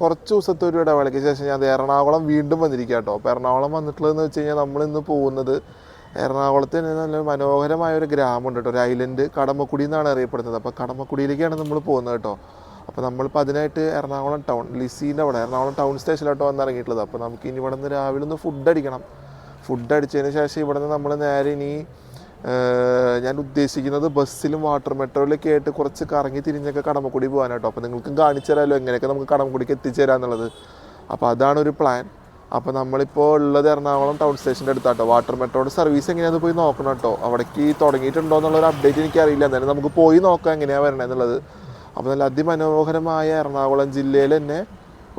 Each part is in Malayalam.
കുറച്ച് ദിവസത്തെ ഒരു ഇടവേളയ്ക്ക് ശേഷം ഞാൻ എറണാകുളം വീണ്ടും വന്നിരിക്കുക കേട്ടോ. അപ്പോൾ എറണാകുളം വന്നിട്ടുള്ളതെന്ന് വെച്ച് കഴിഞ്ഞാൽ നമ്മളിന്ന് പോകുന്നത് എറണാകുളത്ത് തന്നെ നല്ല മനോഹരമായ ഒരു ഗ്രാമമുണ്ട് കേട്ടോ, ഒരു ഐലൻഡ്, കടമക്കുടി എന്നാണ് അറിയപ്പെടുന്നത്. അപ്പോൾ കടമക്കുടിയിലേക്കാണ് നമ്മൾ പോകുന്നത് കേട്ടോ. അപ്പോൾ നമ്മളിപ്പോൾ അതിനായിട്ട് എറണാകുളം ടൗൺ ലിസീൻ്റെ അവിടെ എറണാകുളം ടൗൺ സ്റ്റേഷനിലോട്ടോ വന്നിറങ്ങിയിട്ടുള്ളത്. അപ്പോൾ നമുക്ക് ഇനി ഇവിടെ നിന്ന് രാവിലെ ഒന്ന് ഫുഡ് അടിക്കണം. ഫുഡ് അടിച്ചതിന് ശേഷം ഇവിടെ നിന്ന് നമ്മൾ നേരെ ഇനി ഞാൻ ഉദ്ദേശിക്കുന്നത് ബസ്സിലും വാട്ടർ മെട്രോയിലൊക്കെ ആയിട്ട് കുറച്ച് കറങ്ങി തിരിഞ്ഞൊക്കെ കടമക്കുടി പോകാനായിട്ടോ. അപ്പോൾ നിങ്ങൾക്കും കാണിച്ചു തരാമല്ലോ എങ്ങനെയൊക്കെ നമുക്ക് കടമക്കുടിക്ക് എത്തിച്ചേരാന്നുള്ളത്. അപ്പോൾ അതാണ് ഒരു പ്ലാൻ. അപ്പോൾ നമ്മളിപ്പോൾ ഉള്ളത് എറണാകുളം ടൗൺ സ്റ്റേഷൻ്റെ അടുത്താട്ടോ. വാട്ടർ മെട്രോയുടെ സർവീസ് എങ്ങനെയാണെന്ന് പോയി നോക്കണം കേട്ടോ. അവിടേക്ക് തുടങ്ങിയിട്ടുണ്ടോ എന്നുള്ളൊരു അപ്ഡേറ്റ് എനിക്കറിയില്ല. എന്നാലും നമുക്ക് പോയി നോക്കാം എങ്ങനെയാണ് വരണമെന്നുള്ളത്. അപ്പോൾ നല്ല അതിമനോഹരമായ എറണാകുളം ജില്ലയിൽ തന്നെ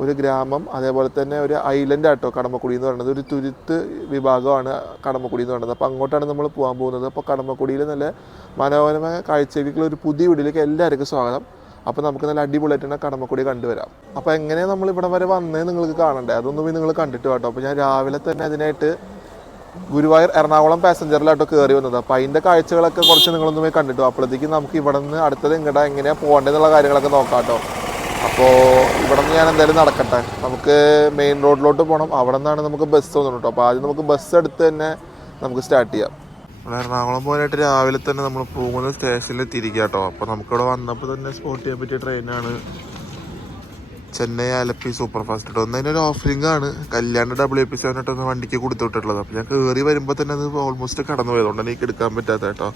ഒരു ഗ്രാമം, അതേപോലെ തന്നെ ഒരു ഐലൻഡ് ആട്ടോ കടമക്കുടി എന്ന് പറയുന്നത്. ഒരു തുരുത്ത് വിഭാഗമാണ് കടമക്കുടി എന്ന് പറയുന്നത്. അപ്പോൾ അങ്ങോട്ടാണ് നമ്മൾ പോകാൻ പോകുന്നത്. അപ്പോൾ കടമക്കുടിയിൽ നല്ല മനോഹരമായ കാഴ്ചകൾക്കുള്ള ഒരു പുതിയ വീട്ടിലേക്ക് എല്ലാവർക്കും സ്വാഗതം. അപ്പോൾ നമുക്ക് നല്ല അടിപൊളിയായിട്ട് കടമക്കുടി കണ്ടുവരാം. അപ്പോൾ എങ്ങനെയാണ് നമ്മൾ ഇവിടെ വരെ വന്നത് നിങ്ങൾക്ക് കാണണ്ടേ, അതൊന്നും നിങ്ങൾ കണ്ടിട്ട് കേട്ടോ. അപ്പോൾ ഞാൻ രാവിലെ തന്നെ അതിനായിട്ട് ഗുരുവായൂർ എറണാകുളം പാസഞ്ചറിലാട്ടോ കയറി വന്നത്. അപ്പോൾ അതിൻ്റെ കാഴ്ചകളൊക്കെ കുറച്ച് നിങ്ങളൊന്നും പോയി കണ്ടിട്ടു. അപ്പോഴത്തേക്കും നമുക്ക് ഇവിടെ നിന്ന് അടുത്തത് എങ്ങനെയാണ് പോകേണ്ടതെന്നുള്ള കാര്യങ്ങളൊക്കെ നോക്കാം കേട്ടോ. അപ്പോൾ ഇവിടെ നിന്ന് ഞാൻ എന്തായാലും നടക്കട്ടെ. നമുക്ക് മെയിൻ റോഡിലോട്ട് പോകണം. അവിടെ നിന്നാണ് നമുക്ക് ബസ് തോന്നുന്നു കേട്ടോ. അപ്പോൾ ആദ്യം നമുക്ക് ബസ് എടുത്ത് തന്നെ നമുക്ക് സ്റ്റാർട്ട് ചെയ്യാം. എറണാകുളം പോകാനായിട്ട് രാവിലെ തന്നെ നമ്മൾ പോകുന്ന സ്റ്റേഷനിൽ തിരിക്കുക കേട്ടോ. അപ്പോൾ നമുക്കിവിടെ വന്നപ്പോൾ തന്നെ സ്പോട്ട് ചെയ്യാൻ പറ്റിയ ട്രെയിനാണ് ചെന്നൈ ആലപ്പി സൂപ്പർ ഫാസ്റ്റ് കേട്ടോ. ഒന്നതിനൊരു ഓഫറിംഗ് ആണ്. കല്യാണ WP7 ഒന്ന് വണ്ടിക്ക് കൊടുത്തു വിട്ടിട്ടുള്ളത്. അപ്പോൾ ഞാൻ കയറി വരുമ്പോൾ തന്നെ അത് ഓൾമോസ്റ്റ് കടന്നു പോയതുകൊണ്ട് എനിക്ക് എടുക്കാൻ പറ്റാത്ത കേട്ടോ.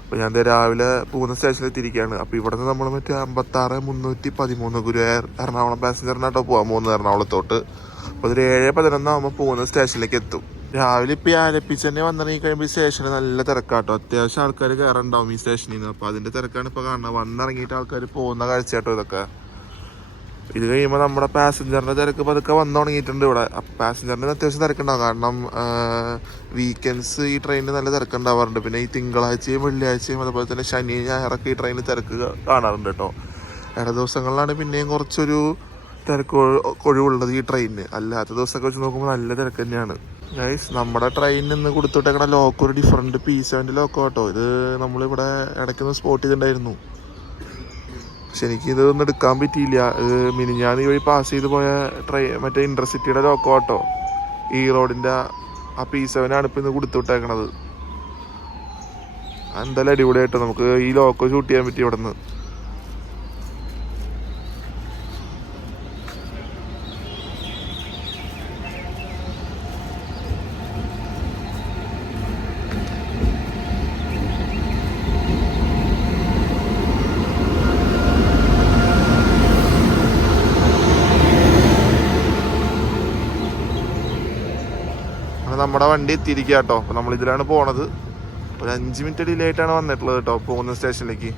അപ്പോൾ ഞാൻ രാവിലെ പോകുന്ന സ്റ്റേഷനിൽ തിരിക്കുകയാണ്. അപ്പോൾ ഇവിടെ നിന്ന് നമ്മൾ മറ്റേ 56-313 ഗുരുവായൂർ എറണാകുളം പാസഞ്ചറിനാട്ടോ പോകാൻ പോകുന്നത് എറണാകുളത്തോട്ട്. അപ്പോൾ ഒരു 7:11 ആകുമ്പോൾ പോകുന്ന സ്റ്റേഷനിലേക്ക് എത്തും. രാവിലെ ഇപ്പോൾ ഈ ആലപ്പി ചെന്നൈ വന്നിറങ്ങി കഴിയുമ്പോൾ ഈ സ്റ്റേഷന് നല്ല തിരക്കാട്ടോ. അത്യാവശ്യം ആൾക്കാർ കയറുണ്ടാവും ഈ സ്റ്റേഷനിൽ നിന്ന്. അപ്പോൾ അതിൻ്റെ തിരക്കാണ് ഇപ്പോൾ കാണുന്നത്. വന്നിറങ്ങിയിട്ട് ആൾക്കാർ പോകുന്ന കാഴ്ച കേട്ടോ ഇതൊക്കെ. ഇത് കഴിയുമ്പോൾ നമ്മുടെ പാസഞ്ചറിൻ്റെ തിരക്ക് പതുക്കെ വന്നു തുടങ്ങിയിട്ടുണ്ട് ഇവിടെ. പാസഞ്ചറിൻ്റെ അത്യാവശ്യം തിരക്കുണ്ടാവും. കാരണം വീക്കെൻഡ്സ് ഈ ട്രെയിനിൽ നല്ല തിരക്കുണ്ടാവാറുണ്ട്. പിന്നെ ഈ തിങ്കളാഴ്ചയും വെള്ളിയാഴ്ചയും അതുപോലെ തന്നെ ശനി ഞായറൊക്കെ ഈ ട്രെയിനിൽ തിരക്ക് കാണാറുണ്ട് കേട്ടോ. ഇട ദിവസങ്ങളിലാണ് പിന്നെയും കുറച്ചൊരു തിരക്ക് ഒഴിവുള്ളത് ഈ ട്രെയിനിന്. അല്ലാത്ത ദിവസമൊക്കെ വെച്ച് നോക്കുമ്പോൾ നല്ല തിരക്ക് തന്നെയാണ്. ഗൈസ്, നമ്മുടെ ട്രെയിനിൽ നിന്ന് കൊടുത്തിട്ടേക്കണ ലോക്ക് ഒരു ഡിഫറൻറ്റ് P7 ലോക്കോ കേട്ടോ. ഇത് നമ്മളിവിടെ ഇടയ്ക്കൊന്ന് സ്പോട്ട് ചെയ്തിട്ടുണ്ടായിരുന്നു. പക്ഷെ എനിക്കിതൊന്നും എടുക്കാൻ പറ്റിയില്ല. മിനിഞ്ഞാന്ന് ഈ വഴി പാസ് ചെയ്ത് പോയ മറ്റേ ഇൻ്റർസിറ്റിയുടെ ലോക്കോ കേട്ടോ. ഈ റോഡിൻ്റെ ആ P7 ആണ് ഇപ്പോൾ ഇന്ന് കൊടുത്തു വിട്ടേക്കണത്. എന്തായാലും അടിപൊളിയായിട്ടോ. നമുക്ക് ഈ ലോക്കോ ഷൂട്ട് ചെയ്യാൻ പറ്റി ഇവിടെ നിന്ന്. നമ്മുടെ വണ്ടി എത്തിയിരിക്കുക കേട്ടോ. അപ്പോൾ നമ്മളിതിലാണ് പോണത്. ഒരു 5 മിനിറ്റ് ഡിലേ ആയിട്ടാണ് വന്നിട്ടുള്ളത് കേട്ടോ പോകുന്ന സ്റ്റേഷനിലേക്ക്.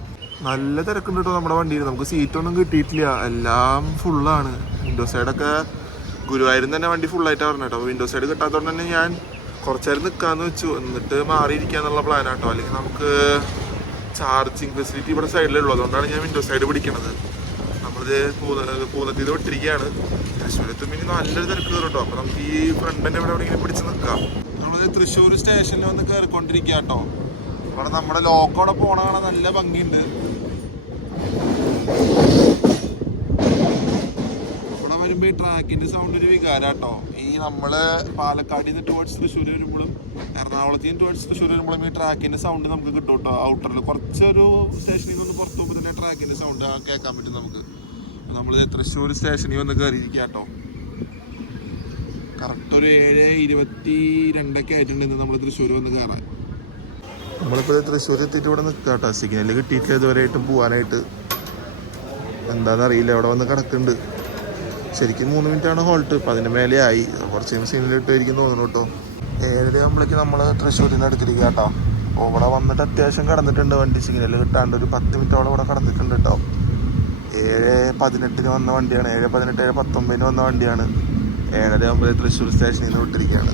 നല്ല തിരക്കുണ്ട് കേട്ടോ നമ്മുടെ വണ്ടിയിൽ. നമുക്ക് സീറ്റൊന്നും കിട്ടിയിട്ടില്ല, എല്ലാം ഫുള്ളാണ്. വിൻഡോ സൈഡൊക്കെ ഗുരുവായൂരിൽ തന്നെ വണ്ടി ഫുള്ളായിട്ടാണ് പറഞ്ഞത് കേട്ടോ. വിൻഡോ സൈഡ് കിട്ടാത്തതുകൊണ്ട് തന്നെ ഞാൻ കുറച്ചേരം നിൽക്കാമെന്ന് വെച്ചു, എന്നിട്ട് മാറിയിരിക്കാന്നുള്ള പ്ലാനാണ് കേട്ടോ. അല്ലെങ്കിൽ നമുക്ക് ചാർജിങ് ഫെസിലിറ്റി ഇവിടെ സൈഡിലുള്ളൂ, അതുകൊണ്ടാണ് ഞാൻ വിൻഡോ സൈഡ് പിടിക്കണത്. നമ്മളിത് പൂന്നത്തിൽ നിന്ന് വിട്ടിരിക്കുകയാണ്. തൃശ്ശൂരെത്തും ഇനി നല്ലൊരു തിരക്ക് കയറും കേട്ടോ. അപ്പോൾ നമുക്ക് ഈ ഫ്രണ്ടിൻ്റെ ഇവിടെ എവിടെയെങ്കിലും പിടിച്ച് നിൽക്കാം. നമ്മളിത് തൃശ്ശൂർ സ്റ്റേഷനിൽ വന്ന് കയറിക്കൊണ്ടിരിക്കുക കേട്ടോ. ഇവിടെ നമ്മുടെ ലോക്കോ അവിടെ പോകണ കാണാൻ നല്ല ഭംഗിയുണ്ട്. ഇവിടെ വരുമ്പോൾ ഈ ട്രാക്കിൻ്റെ സൗണ്ട് ഒരു വികാരാട്ടോ. ഈ നമ്മൾ പാലക്കാടിൽ നിന്ന് ടുവേർഡ്സ് തൃശ്ശൂർ വരുമ്പോഴും എറണാകുളത്തിൽ നിന്ന് ടുവേർഡ്സ് തൃശ്ശൂർ വരുമ്പോഴും ഈ ട്രാക്കിൻ്റെ സൗണ്ട് നമുക്ക് കിട്ടും കേട്ടോ. ഔട്ടറിൽ കുറച്ചൊരു സ്റ്റേഷനിൽ നിന്ന് പുറത്ത് പോകുമ്പോൾ തന്നെ ട്രാക്കിൻ്റെ സൗണ്ട് കേൾക്കാൻ പറ്റും നമുക്ക്. നമ്മൾ തൃശ്ശൂർ സ്റ്റേഷനിൽ വന്ന് കയറിയിരിക്കുക കേട്ടോ. കറക്റ്റ് ഒരു 7:22 ആയിട്ടുണ്ട് നമ്മൾ തൃശ്ശൂർ വന്ന് കയറാൻ. നമ്മളിപ്പോൾ തൃശ്ശൂർ എത്തിയിട്ട് ഇവിടെ നിൽക്കുക കേട്ടോ. സിഗ്നൽ കിട്ടിയിട്ടില്ല ഇതുവരെയായിട്ടും പോകാനായിട്ട്. എന്താണെന്നറിയില്ല, ഇവിടെ വന്ന് കിടക്കുന്നുണ്ട്. ശരിക്കും 3 മിനിറ്റാണ് ഹോൾട്ട്. ഇപ്പോൾ അതിൻ്റെ മേലെ ആയി. കുറച്ച് സിഗ്നൽ ഇട്ടായിരിക്കും തോന്നുന്നു കേട്ടോ. 7 ആകുമ്പോഴേക്കും നമ്മൾ തൃശ്ശൂരിൽ നിന്ന് എടുത്തിരിക്കുക കേട്ടോ. അപ്പോൾ ഇവിടെ വന്നിട്ട് അത്യാവശ്യം കിടന്നിട്ടുണ്ട് വണ്ടി. സിഗ്നൽ കിട്ടാണ്ട് ഒരു 10 മിനിറ്റോളം ഇവിടെ കിടന്നിട്ടുണ്ട് കേട്ടോ. 7:18 വന്ന വണ്ടിയാണ്. 7:18 7:19 വന്ന വണ്ടിയാണ്. 7:30 ആകുമ്പോൾ തൃശ്ശൂർ സ്റ്റേഷനിൽ നിന്ന് വിട്ടിരിക്കുകയാണ്.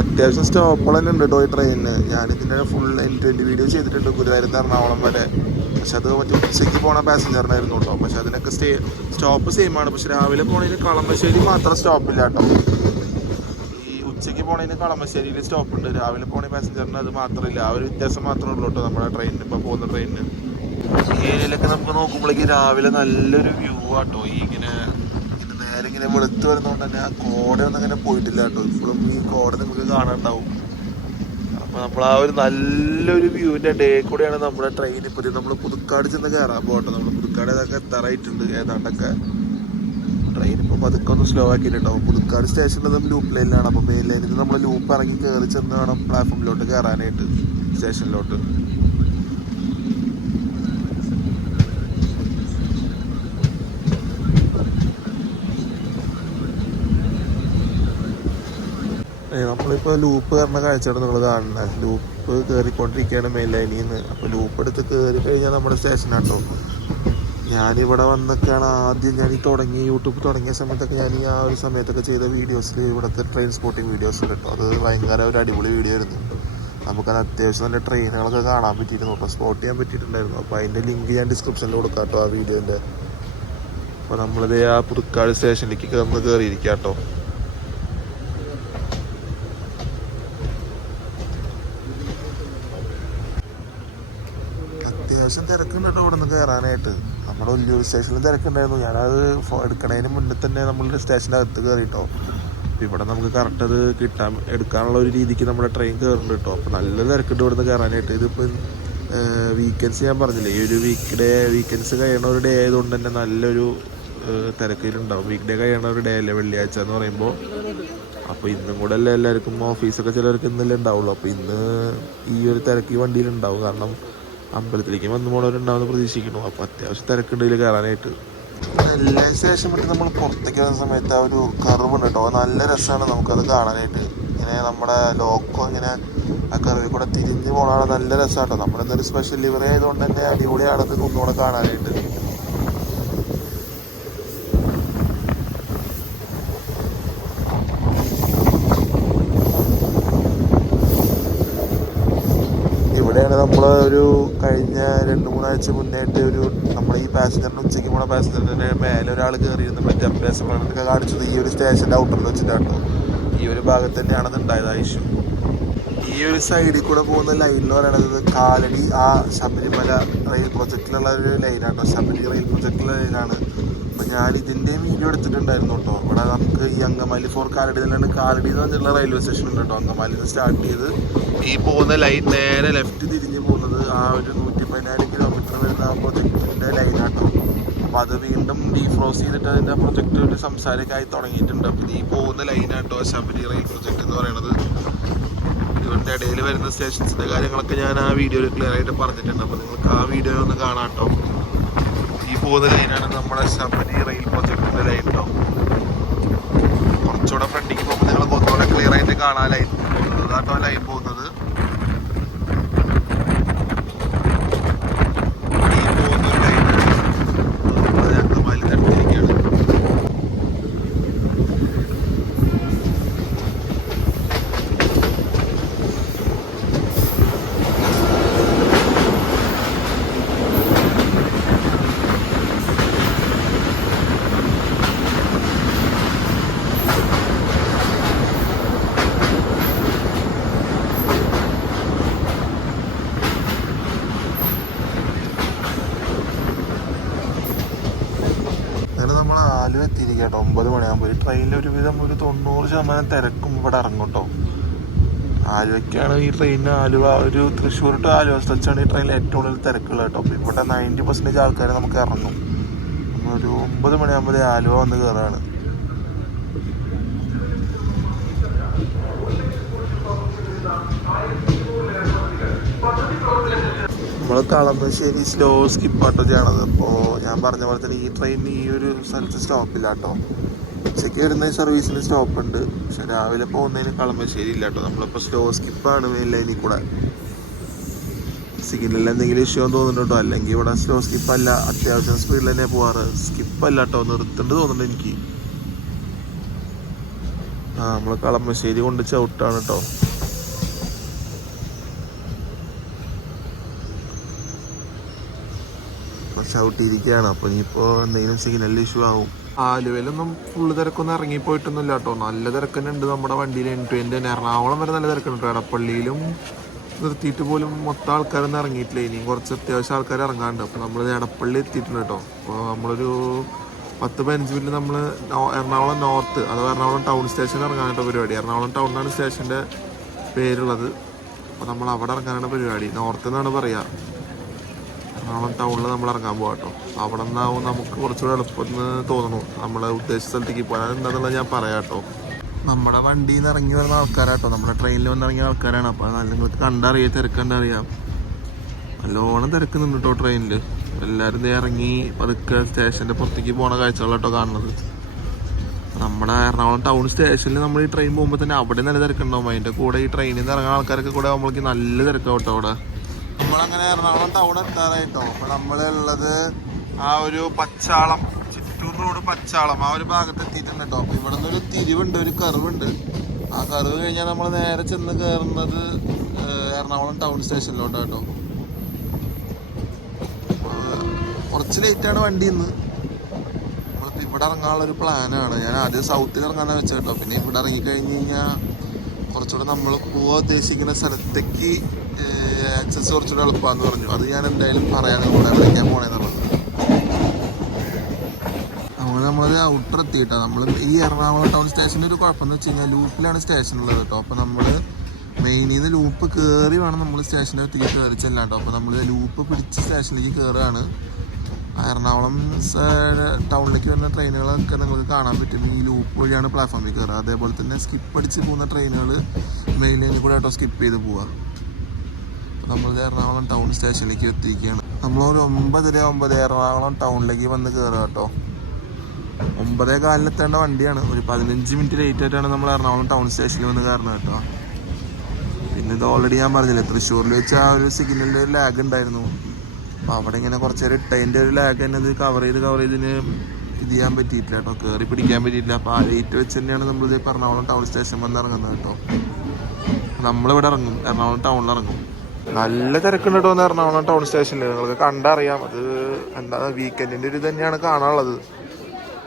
അത്യാവശ്യം സ്റ്റോപ്പുകൾ തന്നെ ഉണ്ട് കേട്ടോ ഈ ട്രെയിനിന്. ഞാനിതിൻ്റെ ഫുൾ എൻഡ് വീഡിയോ ചെയ്തിട്ടുണ്ട് ഗുരുവായൂർ എറണാകുളം വരെ. പക്ഷെ അത് മറ്റേ ഉച്ചയ്ക്ക് പോണ പാസഞ്ചറിനായിരുന്നു കേട്ടോ. പക്ഷെ അതിനൊക്കെ സ്റ്റോപ്പ് സെയിം ആണ്. പക്ഷെ രാവിലെ പോണതിന് കളമശ്ശേരി മാത്രം സ്റ്റോപ്പില്ല കേട്ടോ. ഈ ഉച്ചയ്ക്ക് പോണതിന് കളമശ്ശേരിയിൽ സ്റ്റോപ്പ് ഉണ്ട്, രാവിലെ പോണ പാസഞ്ചറിന് അത് മാത്രമില്ല. ആ ഒരു വ്യത്യാസം മാത്രമേ ഉള്ളൂ കേട്ടോ നമ്മുടെ ട്രെയിനിന്, ഇപ്പോൾ പോകുന്ന ട്രെയിനിന്. ഈ ഏരിയയിലൊക്കെ നമുക്ക് നോക്കുമ്പോഴേക്ക് രാവിലെ നല്ലൊരു വ്യൂ ആട്ടോ. ഈ ഇങ്ങനെ നേരെ ഇങ്ങനെ വെളുത്ത് വരുന്നതുകൊണ്ട് തന്നെ ആ കോടയൊന്നും അങ്ങനെ പോയിട്ടില്ല കേട്ടോ. ഇപ്പോഴും ഈ കോട നമുക്ക് കാണാനുണ്ടാവും. അപ്പോൾ നമ്മൾ ആ ഒരു നല്ലൊരു വ്യൂവിൻ്റെ ഡേ കൂടെയാണ് നമ്മുടെ ട്രെയിൻ. ഇപ്പോൾ നമ്മൾ പുതുക്കാട് ചെന്ന് കയറാൻ പോകട്ടോ. നമ്മൾ പുതുക്കാട് ഇതൊക്കെ എത്താറായിട്ടുണ്ട് ഏതാണ്ടൊക്കെ. ട്രെയിൻ ഇപ്പോൾ പതുക്കെ ഒന്ന് സ്ലോ ആക്കിയിട്ടുണ്ടാവും. പുതുക്കാട് സ്റ്റേഷനിൽ ലൂപ്പ് ലൈനിലാണ്. അപ്പോൾ മെയിൻ ലൈനിൽ നമ്മൾ ലൂപ്പ് ഇറങ്ങി കയറി ചെന്ന് വേണം പ്ലാറ്റ്ഫോമിലോട്ട് കയറാനായിട്ട്, സ്റ്റേഷനിലോട്ട്. നമ്മളിപ്പോൾ ലൂപ്പ് കയറുന്ന കാഴ്ചയാണ് നിങ്ങൾ കാണുന്നത്. ലൂപ്പ് കയറിക്കൊണ്ടിരിക്കുകയാണ് മെയിൻ ലൈനിൽ നിന്ന്. അപ്പോൾ ലൂപ്പ് എടുത്ത് കയറി കഴിഞ്ഞാൽ നമ്മുടെ സ്റ്റേഷനാട്ടോ. ഞാനിവിടെ വന്നൊക്കെയാണ് ആദ്യം ഞാൻ യൂട്യൂബ് തുടങ്ങിയ സമയത്തൊക്കെ ഞാൻ ആ ഒരു സമയത്തൊക്കെ ചെയ്ത വീഡിയോസിൽ ഇവിടുത്തെ ട്രെയിൻ സ്പോട്ടിങ് വീഡിയോസ് കേട്ടോ. അത് ഭയങ്കര ഒരു അടിപൊളി വീഡിയോ ആയിരുന്നു. നമുക്കത് അത്യാവശ്യം നല്ല ട്രെയിനുകളൊക്കെ കാണാൻ പറ്റിയിരുന്നു കേട്ടോ, സ്പോട്ട് ചെയ്യാൻ പറ്റിയിട്ടുണ്ടായിരുന്നു. അപ്പോൾ അതിൻ്റെ ലിങ്ക് ഞാൻ ഡിസ്ക്രിപ്ഷനിൽ കൊടുക്കാം കേട്ടോ, ആ വീഡിയോൻ്റെ. അപ്പോൾ നമ്മളിത് ആ പുതുക്കാട് സ്റ്റേഷനിലേക്ക് നമ്മൾ കയറിയിരിക്കാം കേട്ടോ. അത്യാവശ്യം തിരക്കുണ്ട് കേട്ടോ ഇവിടെ നിന്ന് കയറാനായിട്ട്. നമ്മുടെ ഒല്ലൂർ സ്റ്റേഷനിൽ തിരക്കുണ്ടായിരുന്നു. ഞാനത് എടുക്കണതിന് മുന്നേ തന്നെ നമ്മളുടെ സ്റ്റേഷൻ്റെ അകത്ത് കയറിയിട്ടോ. അപ്പോൾ ഇവിടെ നമുക്ക് കറക്റ്റ് അത് എടുക്കാനുള്ള ഒരു രീതിക്ക് നമ്മുടെ ട്രെയിൻ കയറുന്നുണ്ട് കേട്ടോ. അപ്പോൾ നല്ല തിരക്കുണ്ട് ഇവിടെ നിന്ന് കയറാനായിട്ട്. ഇതിപ്പോൾ വീക്കെൻഡ്സ് ഞാൻ പറഞ്ഞില്ലേ, ഈ ഒരു വീക്കെൻഡ്സ് കഴിയണ ഒരു ഡേ ആയതുകൊണ്ട് തന്നെ നല്ലൊരു തിരക്കിലുണ്ടാവും. വീക്ക് ഡേ കഴിയണ ഒരു ഡേ അല്ലേ വെള്ളിയാഴ്ച എന്ന് പറയുമ്പോൾ. അപ്പോൾ ഇന്നും കൂടെ അല്ലേ എല്ലാവർക്കും ഓഫീസൊക്കെ ചിലർക്ക് ഇന്നല്ലേ ഉണ്ടാവുള്ളൂ. അപ്പോൾ ഇന്ന് ഈ ഒരു തിരക്ക് വണ്ടിയിലുണ്ടാവും. കാരണം അമ്പലത്തിലേക്ക് വന്നു പോണവരുണ്ടാവുമെന്ന് പ്രതീക്ഷിക്കുന്നു. അപ്പോൾ അത്യാവശ്യം തിരക്കുണ്ട് ഇതിൽ കയറാനായിട്ട്. എല്ലാ ശേഷം പറ്റി നമ്മൾ പുറത്തേക്ക് വരുന്ന സമയത്ത് ആ ഒരു കർവുണ്ട് കേട്ടോ. നല്ല രസമാണ് നമുക്കത് കാണാനായിട്ട്. ഇങ്ങനെ നമ്മുടെ ലോക്കോ ഇങ്ങനെ ആ കർവിൽ കൂടെ തിരിഞ്ഞ് പോകണതാണ് നല്ല രസമാട്ടോ. നമ്മുടെ എന്തൊരു സ്പെഷ്യൽ ലിവറി ആയതുകൊണ്ട് തന്നെ അടിപൊളിയാണത് ഒന്നുകൂടെ കാണാനായിട്ട്. ഇവിടെയാണ് നമ്മൾ ഒരു കഴിഞ്ഞ 2-3 ആഴ്ച മുന്നേറ്റ് നമ്മുടെ ഈ പാസഞ്ചറിന് ഉച്ചയ്ക്ക് പോണ പാസഞ്ചറിൻ്റെ മേലെ ഒരാൾ കയറിയിരുന്നു. മറ്റേ അഭ്യാസങ്ങളൊക്കെ കാണിച്ചത് ഈ ഒരു സ്റ്റേഷൻ്റെ ഔട്ടറിൽ വെച്ചിട്ടാട്ടോ. ഈ ഒരു ഭാഗത്ത് തന്നെയാണ് അത് ഉണ്ടായത് ആ ഇഷ്യൂ. ഈ ഒരു സൈഡിൽ കൂടെ പോകുന്ന ലൈൻ എന്ന് പറയുന്നത് കാലടി ആ ശബരിമല റെയിൽ പ്രൊജക്റ്റിലുള്ള ഒരു ലൈനാട്ടോ. ശബരി റെയിൽ പ്രൊജക്റ്റിലുള്ള ലൈനാണ്. അപ്പോൾ ഞാൻ ഇതിൻ്റെയും വീഡിയോ എടുത്തിട്ടുണ്ടായിരുന്നു കേട്ടോ. ഇവിടെ നമുക്ക് ഈ അങ്കമാലി ഫോർ കാലടി തന്നെയാണ്. കാലടി എന്ന് പറഞ്ഞിട്ടുള്ള റെയിൽവേ സ്റ്റേഷൻ ഉണ്ട് കേട്ടോ. അങ്കമാലിയിൽ നിന്ന് സ്റ്റാർട്ട് ചെയ്ത് ഈ പോകുന്ന ലൈൻ നേരെ ലെഫ്റ്റ് തിരിഞ്ഞ് പോകുന്നത് ആ ഒരു 114 കിലോമീറ്റർ വരുന്ന ആ പ്രൊജക്റ്റിൻ്റെ ലൈനാട്ടോ. അപ്പോൾ അത് വീണ്ടും ഡീഫ്രോസ് ചെയ്തിട്ട് അതിൻ്റെ പ്രൊജക്റ്റ് ഒരു സംസാരമൊക്കെ ആയി തുടങ്ങിയിട്ടുണ്ട്. അപ്പോൾ ഈ പോകുന്ന ലൈനാട്ടോ ശബരി റെയിൽ പ്രൊജക്റ്റ് എന്ന് പറയുന്നത്. ഇതിൻ്റെ ഇടയിൽ വരുന്ന സ്റ്റേഷൻസിൻ്റെ കാര്യങ്ങളൊക്കെ ഞാൻ ആ വീഡിയോയിൽ ക്ലിയർ ആയിട്ട് പറഞ്ഞിട്ടുണ്ട്. അപ്പോൾ നിങ്ങൾക്ക് ആ വീഡിയോ ഒന്ന് കാണാം കേട്ടോ. ഈ പോകുന്ന ലൈനാണ് നമ്മുടെ ശബരി റെയിൽ പ്രൊജക്റ്റിൻ്റെ ലൈൻ കേട്ടോ. കുറച്ചുകൂടെ ഫ്രണ്ടിലേക്ക് പോകുമ്പോൾ നിങ്ങൾക്ക് ഒന്നുകൂടെ ക്ലിയർ ആയിട്ട് കാണാൻ ലൈൻ അതാട്ടോ ലൈൻ പോകുന്നത്. നമ്മൾ ആലുവ എത്തിയിരിക്കുക കേട്ടോ. 9 മണിയാകുമ്പോൾ ഈ ട്രെയിനിൽ ഒരുവിധം ഒരു 90% തിരക്കും ഇവിടെ ഇറങ്ങും കേട്ടോ. ആലുവയ്ക്കാണ് ഈ ട്രെയിനിന് ആലുവ ഒരു തൃശ്ശൂർ ടു ആലുവ സ്ട്രെച്ചാണ് ഈ ട്രെയിനിൽ ഏറ്റവും കൂടുതൽ തിരക്കുള്ളത് കേട്ടോ. അപ്പോൾ ഇവിടെ 90% ആൾക്കാർ നമുക്ക് ഇറങ്ങും. നമ്മളൊരു 9 മണിയാകുമ്പോൾ ആലുവ വന്ന് കയറാണ്. നമ്മൾ കളമശ്ശേരി സ്ലോ സ്കിപ്പാട്ടോ ചെയ്യണത്. അപ്പോൾ ഞാൻ പറഞ്ഞ പോലെ തന്നെ ഈ ട്രെയിനിന് ഈ ഒരു സ്ഥലത്ത് സ്റ്റോപ്പില്ല കേട്ടോ. ഉച്ചയ്ക്ക് വരുന്ന സർവീസിന് സ്റ്റോപ്പുണ്ട്, പക്ഷെ രാവിലെ പോകുന്നതിന് കളമശ്ശേരി ഇല്ല കേട്ടോ. നമ്മളിപ്പോൾ സ്ലോ സ്കിപ്പാണ് മെയിൻ ലൈനിൽ കൂടെ. സിഗ്നലിൽ എന്തെങ്കിലും ഇഷ്യൂ തോന്നുന്നുണ്ട് കേട്ടോ. അല്ലെങ്കിൽ ഇവിടെ സ്ലോ സ്കിപ്പല്ല, അത്യാവശ്യം സ്പീഡിൽ തന്നെ പോവാറ്. സ്കിപ്പല്ല കേട്ടോ, നിർത്തേണ്ടത് തോന്നുന്നുണ്ട് എനിക്ക്. നമ്മൾ കളമശ്ശേരി കൊണ്ട് ചവിട്ടാണ് കേട്ടോ. ചവിട്ടിയിരിക്കുകയാണ്. അപ്പോൾ ഇനിയിപ്പോൾ എന്തെങ്കിലും സിഗ്നലിൽ ഇഷ്യൂ ആവും. ആലുവയിലൊന്നും ഫുള്ള് തിരക്കൊന്നും ഇറങ്ങിപ്പോയിട്ടൊന്നുമില്ല കേട്ടോ. നല്ല തിരക്ക് തന്നെ ഉണ്ട് നമ്മുടെ വണ്ടിയിൽ. എൻഡ് എറണാകുളം വരെ നല്ല തിരക്കുണ്ട്. എടപ്പള്ളിയിലും നിർത്തിയിട്ട് പോലും മൊത്തം ആൾക്കാരൊന്നും ഇറങ്ങിയിട്ടില്ല. ഇനിയും കുറച്ച് അത്യാവശ്യം ആൾക്കാർ ഇറങ്ങാണ്ട്. അപ്പോൾ നമ്മൾ എടപ്പള്ളി എത്തിയിട്ടുണ്ട് കേട്ടോ. അപ്പോൾ നമ്മളൊരു 10-15 മിനിറ്റ് നമ്മൾ എറണാകുളം നോർത്ത് അഥവാ എറണാകുളം ടൗൺ സ്റ്റേഷനിൽ ഇറങ്ങാനായിട്ട് പരിപാടി. എറണാകുളം ടൗണിലാണ് സ്റ്റേഷൻ്റെ പേരുള്ളത്. അപ്പോൾ നമ്മൾ അവിടെ ഇറങ്ങാനാണ് പരിപാടി. നോർത്ത് എന്നാണ് പറയുക. എറണാകുളം ടൗണിൽ നമ്മൾ ഇറങ്ങാൻ പോകാം കേട്ടോ. അവിടെ നിന്നാവും നമുക്ക് കുറച്ചുകൂടെ എളുപ്പമെന്ന് തോന്നുന്നു നമ്മൾ ഉദ്ദേശിച്ച സ്ഥലത്തേക്ക് പോകാൻ. എന്താണെന്നുള്ളത് ഞാൻ പറയാം കേട്ടോ. നമ്മുടെ വണ്ടിയിൽ നിന്ന് ഇറങ്ങി വരുന്ന ആൾക്കാരാട്ടോ, നമ്മുടെ ട്രെയിനിൽ വന്നിറങ്ങിയ ആൾക്കാരാണ്. അപ്പോൾ നല്ല നിങ്ങൾക്ക് കണ്ടറിയാം, തിരക്കണ്ടറിയാം. നല്ലോണം തിരക്കുന്നുണ്ട് കേട്ടോ ട്രെയിനിൽ. എല്ലാവരും ഇതേ ഇറങ്ങി പതുക്കെ സ്റ്റേഷൻ്റെ പുറത്തേക്ക് പോണ കാഴ്ചകളാട്ടോ കാണുന്നത്. നമ്മുടെ എറണാകുളം ടൗൺ സ്റ്റേഷനിൽ നമ്മൾ ഈ ട്രെയിൻ പോകുമ്പോൾ തന്നെ അവിടെ നല്ല തിരക്കുണ്ടാവും. അതിൻ്റെ കൂടെ ഈ ട്രെയിനിൽ നിന്ന് ഇറങ്ങുന്ന ആൾക്കാരൊക്കെ കൂടെ ആകുമ്പോഴേക്ക് നല്ല തിരക്കാവും കേട്ടോ അവിടെ. നമ്മളങ്ങനെ എറണാകുളം ടൗൺ എത്താറായിട്ടോ. അപ്പോൾ നമ്മളുള്ളത് ആ ഒരു പച്ചാളം, ചിറ്റൂർ റോഡ് പച്ചാളം ആ ഒരു ഭാഗത്ത് എത്തിയിട്ടുണ്ട് കേട്ടോ. അപ്പോൾ ഇവിടെ നിന്നൊരു തിരിവുണ്ട്, ഒരു കർവുണ്ട്. ആ കർവ് കഴിഞ്ഞാൽ നമ്മൾ നേരെ ചെന്ന് കയറുന്നത് എറണാകുളം ടൗൺ സ്റ്റേഷനിലോട്ടോ കേട്ടോ. കുറച്ച് ലേറ്റാണ് വണ്ടി ഇന്ന്. നമ്മളിപ്പോൾ ഇവിടെ ഇറങ്ങാനുള്ളൊരു പ്ലാനാണ്. ഞാൻ ആദ്യം സൗത്തിൽ ഇറങ്ങാനാണ് വെച്ചത് കേട്ടോ. പിന്നെ ഇവിടെ ഇറങ്ങിക്കഴിഞ്ഞ് കഴിഞ്ഞാൽ കുറച്ചുകൂടെ നമ്മൾ പോകാൻ ഉദ്ദേശിക്കുന്ന സ്ഥലത്തേക്ക് ആക്സസ് കുറച്ചുകൂടെ എളുപ്പമാണെന്ന് പറഞ്ഞു. അത് ഞാൻ എന്തായാലും പറയാൻ കൂടെ എവിടേക്കാണ് പോണേന്നുള്ളത്. നമ്മളത് ഔട്ടർ എത്തിയിട്ടോ. നമ്മൾ ഈ എറണാകുളം ടൗൺ സ്റ്റേഷൻ്റെ ഒരു കുഴപ്പമെന്ന് വെച്ച് കഴിഞ്ഞാൽ ലൂപ്പിലാണ് സ്റ്റേഷൻ ഉള്ളത് കേട്ടോ. അപ്പോൾ നമ്മൾ മെയിനിൽ നിന്ന് ലൂപ്പ് കയറി വേണം നമ്മൾ സ്റ്റേഷൻ്റെ എത്തിക്ക് കയറി ചെല്ലാൻ കേട്ടോ. അപ്പോൾ നമ്മൾ ലൂപ്പ് പിടിച്ച് സ്റ്റേഷനിലേക്ക് കയറുകയാണ്. എറണാകുളം ടൗണിലേക്ക് വരുന്ന ട്രെയിനുകളൊക്കെ നിങ്ങൾക്ക് കാണാൻ പറ്റും. ഈ ലൂപ്പ് വഴിയാണ് പ്ലാറ്റ്ഫോമിൽ കയറുക. അതേപോലെ തന്നെ സ്കിപ്പ് അടിച്ച് പോകുന്ന ട്രെയിനുകൾ മെയിൻ ലൈനിൽ കൂടെ കേട്ടോ സ്കിപ്പ് ചെയ്ത് പോവുക. അപ്പോൾ നമ്മൾ എറണാകുളം ടൗൺ സ്റ്റേഷനിലേക്ക് എത്തിയിരിക്കുകയാണ്. നമ്മളൊരു 9:09 എറണാകുളം ടൗണിലേക്ക് വന്ന് കയറുക കേട്ടോ. 9:15 എത്തേണ്ട വണ്ടിയാണ്. ഒരു 15 മിനിറ്റ് ലേറ്റ് ആയിട്ടാണ് നമ്മൾ എറണാകുളം ടൗൺ സ്റ്റേഷനിൽ വന്ന് കയറുന്നത് കേട്ടോ. പിന്നെ ഇത് ഓൾറെഡി ഞാൻ പറഞ്ഞില്ലേ, തൃശ്ശൂരിൽ വെച്ച് ആ ഒരു സിഗ്നലിൻ്റെ ഒരു ലാഗ് ഉണ്ടായിരുന്നു. അപ്പോൾ അവിടെ ഇങ്ങനെ കുറച്ച് നേരം ഇട്ടതിൻ്റെ ഒരു ലാഗ് തന്നെ ഇത് കവർ ചെയ്തിന് ഇത് ചെയ്യാൻ പറ്റിയിട്ടില്ല കേട്ടോ. കയറി പിടിക്കാൻ പറ്റിയിട്ടില്ല. അപ്പോൾ ആ ലേറ്റ് വെച്ച് തന്നെയാണ് നമ്മളിത് എറണാകുളം ടൗൺ സ്റ്റേഷൻ വന്ന് ഇറങ്ങുന്നത് കേട്ടോ. നമ്മളിവിടെ ഇറങ്ങും, എറണാകുളം ടൗണിൽ ഇറങ്ങും. നല്ല തിരക്കുണ്ട് കേട്ടോ എറണാകുളം ടൗൺ സ്റ്റേഷനിൽ. നിങ്ങൾക്ക് കണ്ടറിയാം. അത് എന്താ വീക്കെൻഡിൻ്റെ ഒരു തന്നെയാണ് കാണാനുള്ളത്.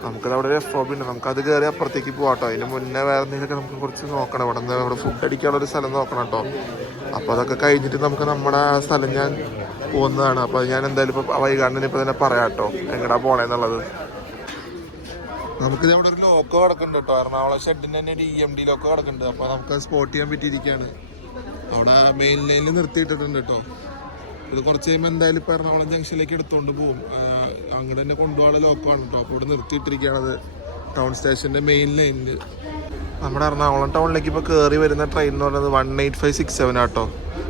നമുക്കത് അവിടെ ഒരു FOB ഉണ്ട്. നമുക്കത് കയറി അപ്പുറത്തേക്ക് പോകാം കേട്ടോ. അതിന് മുന്നേ വേറെ എന്തെങ്കിലുമൊക്കെ നമുക്ക് കുറച്ച് നോക്കണം. ഇവിടെ നിന്ന് ഇവിടെ ഫുഡ് അടിക്കാനുള്ളൊരു സ്ഥലം നോക്കണം കേട്ടോ. അപ്പോൾ അതൊക്കെ കഴിഞ്ഞിട്ട് നമുക്ക് നമ്മുടെ സ്ഥലം ഞാൻ പോകുന്നതാണ്. അപ്പോൾ ഞാൻ എന്തായാലും ഇപ്പോൾ വൈകാണ്ടിന് ഇപ്പോൾ തന്നെ പറയാം കേട്ടോ എങ്ങടാ പോണേന്നുള്ളത്. നമുക്കിത് ഇവിടെ ഒരു ലോക്കോ കിടക്കുന്നുണ്ട് കേട്ടോ. എറണാകുളം ഷെഡിന് തന്നെ ഒരു EMD ലോക്കോ കിടക്കുന്നുണ്ട്. അപ്പോൾ നമുക്ക് സ്പോട്ട് ചെയ്യാൻ പറ്റിയിരിക്കുകയാണ്. അവിടെ മെയിൻ ലൈനിൽ നിർത്തിയിട്ടിട്ടുണ്ട് കേട്ടോ. ഇത് കുറച്ച് കഴിയുമ്പോൾ എന്തായാലും ഇപ്പോൾ എറണാകുളം ജംഗ്ഷനിലേക്ക് എടുത്തുകൊണ്ട് പോകും. അങ്ങോട്ട് തന്നെ കൊണ്ടുപോകാനുള്ള ലോക്കമാണ് കേട്ടോ. അപ്പോൾ ഇവിടെ നിർത്തിയിട്ടിരിക്കുകയാണത് ടൗൺ സ്റ്റേഷൻ്റെ മെയിൻ ലൈനിൽ. നമ്മുടെ എറണാകുളം ടൗണിലേക്ക് ഇപ്പോൾ കയറി വരുന്ന ട്രെയിൻ എന്ന് പറയുന്നത് 18567 ആട്ടോ.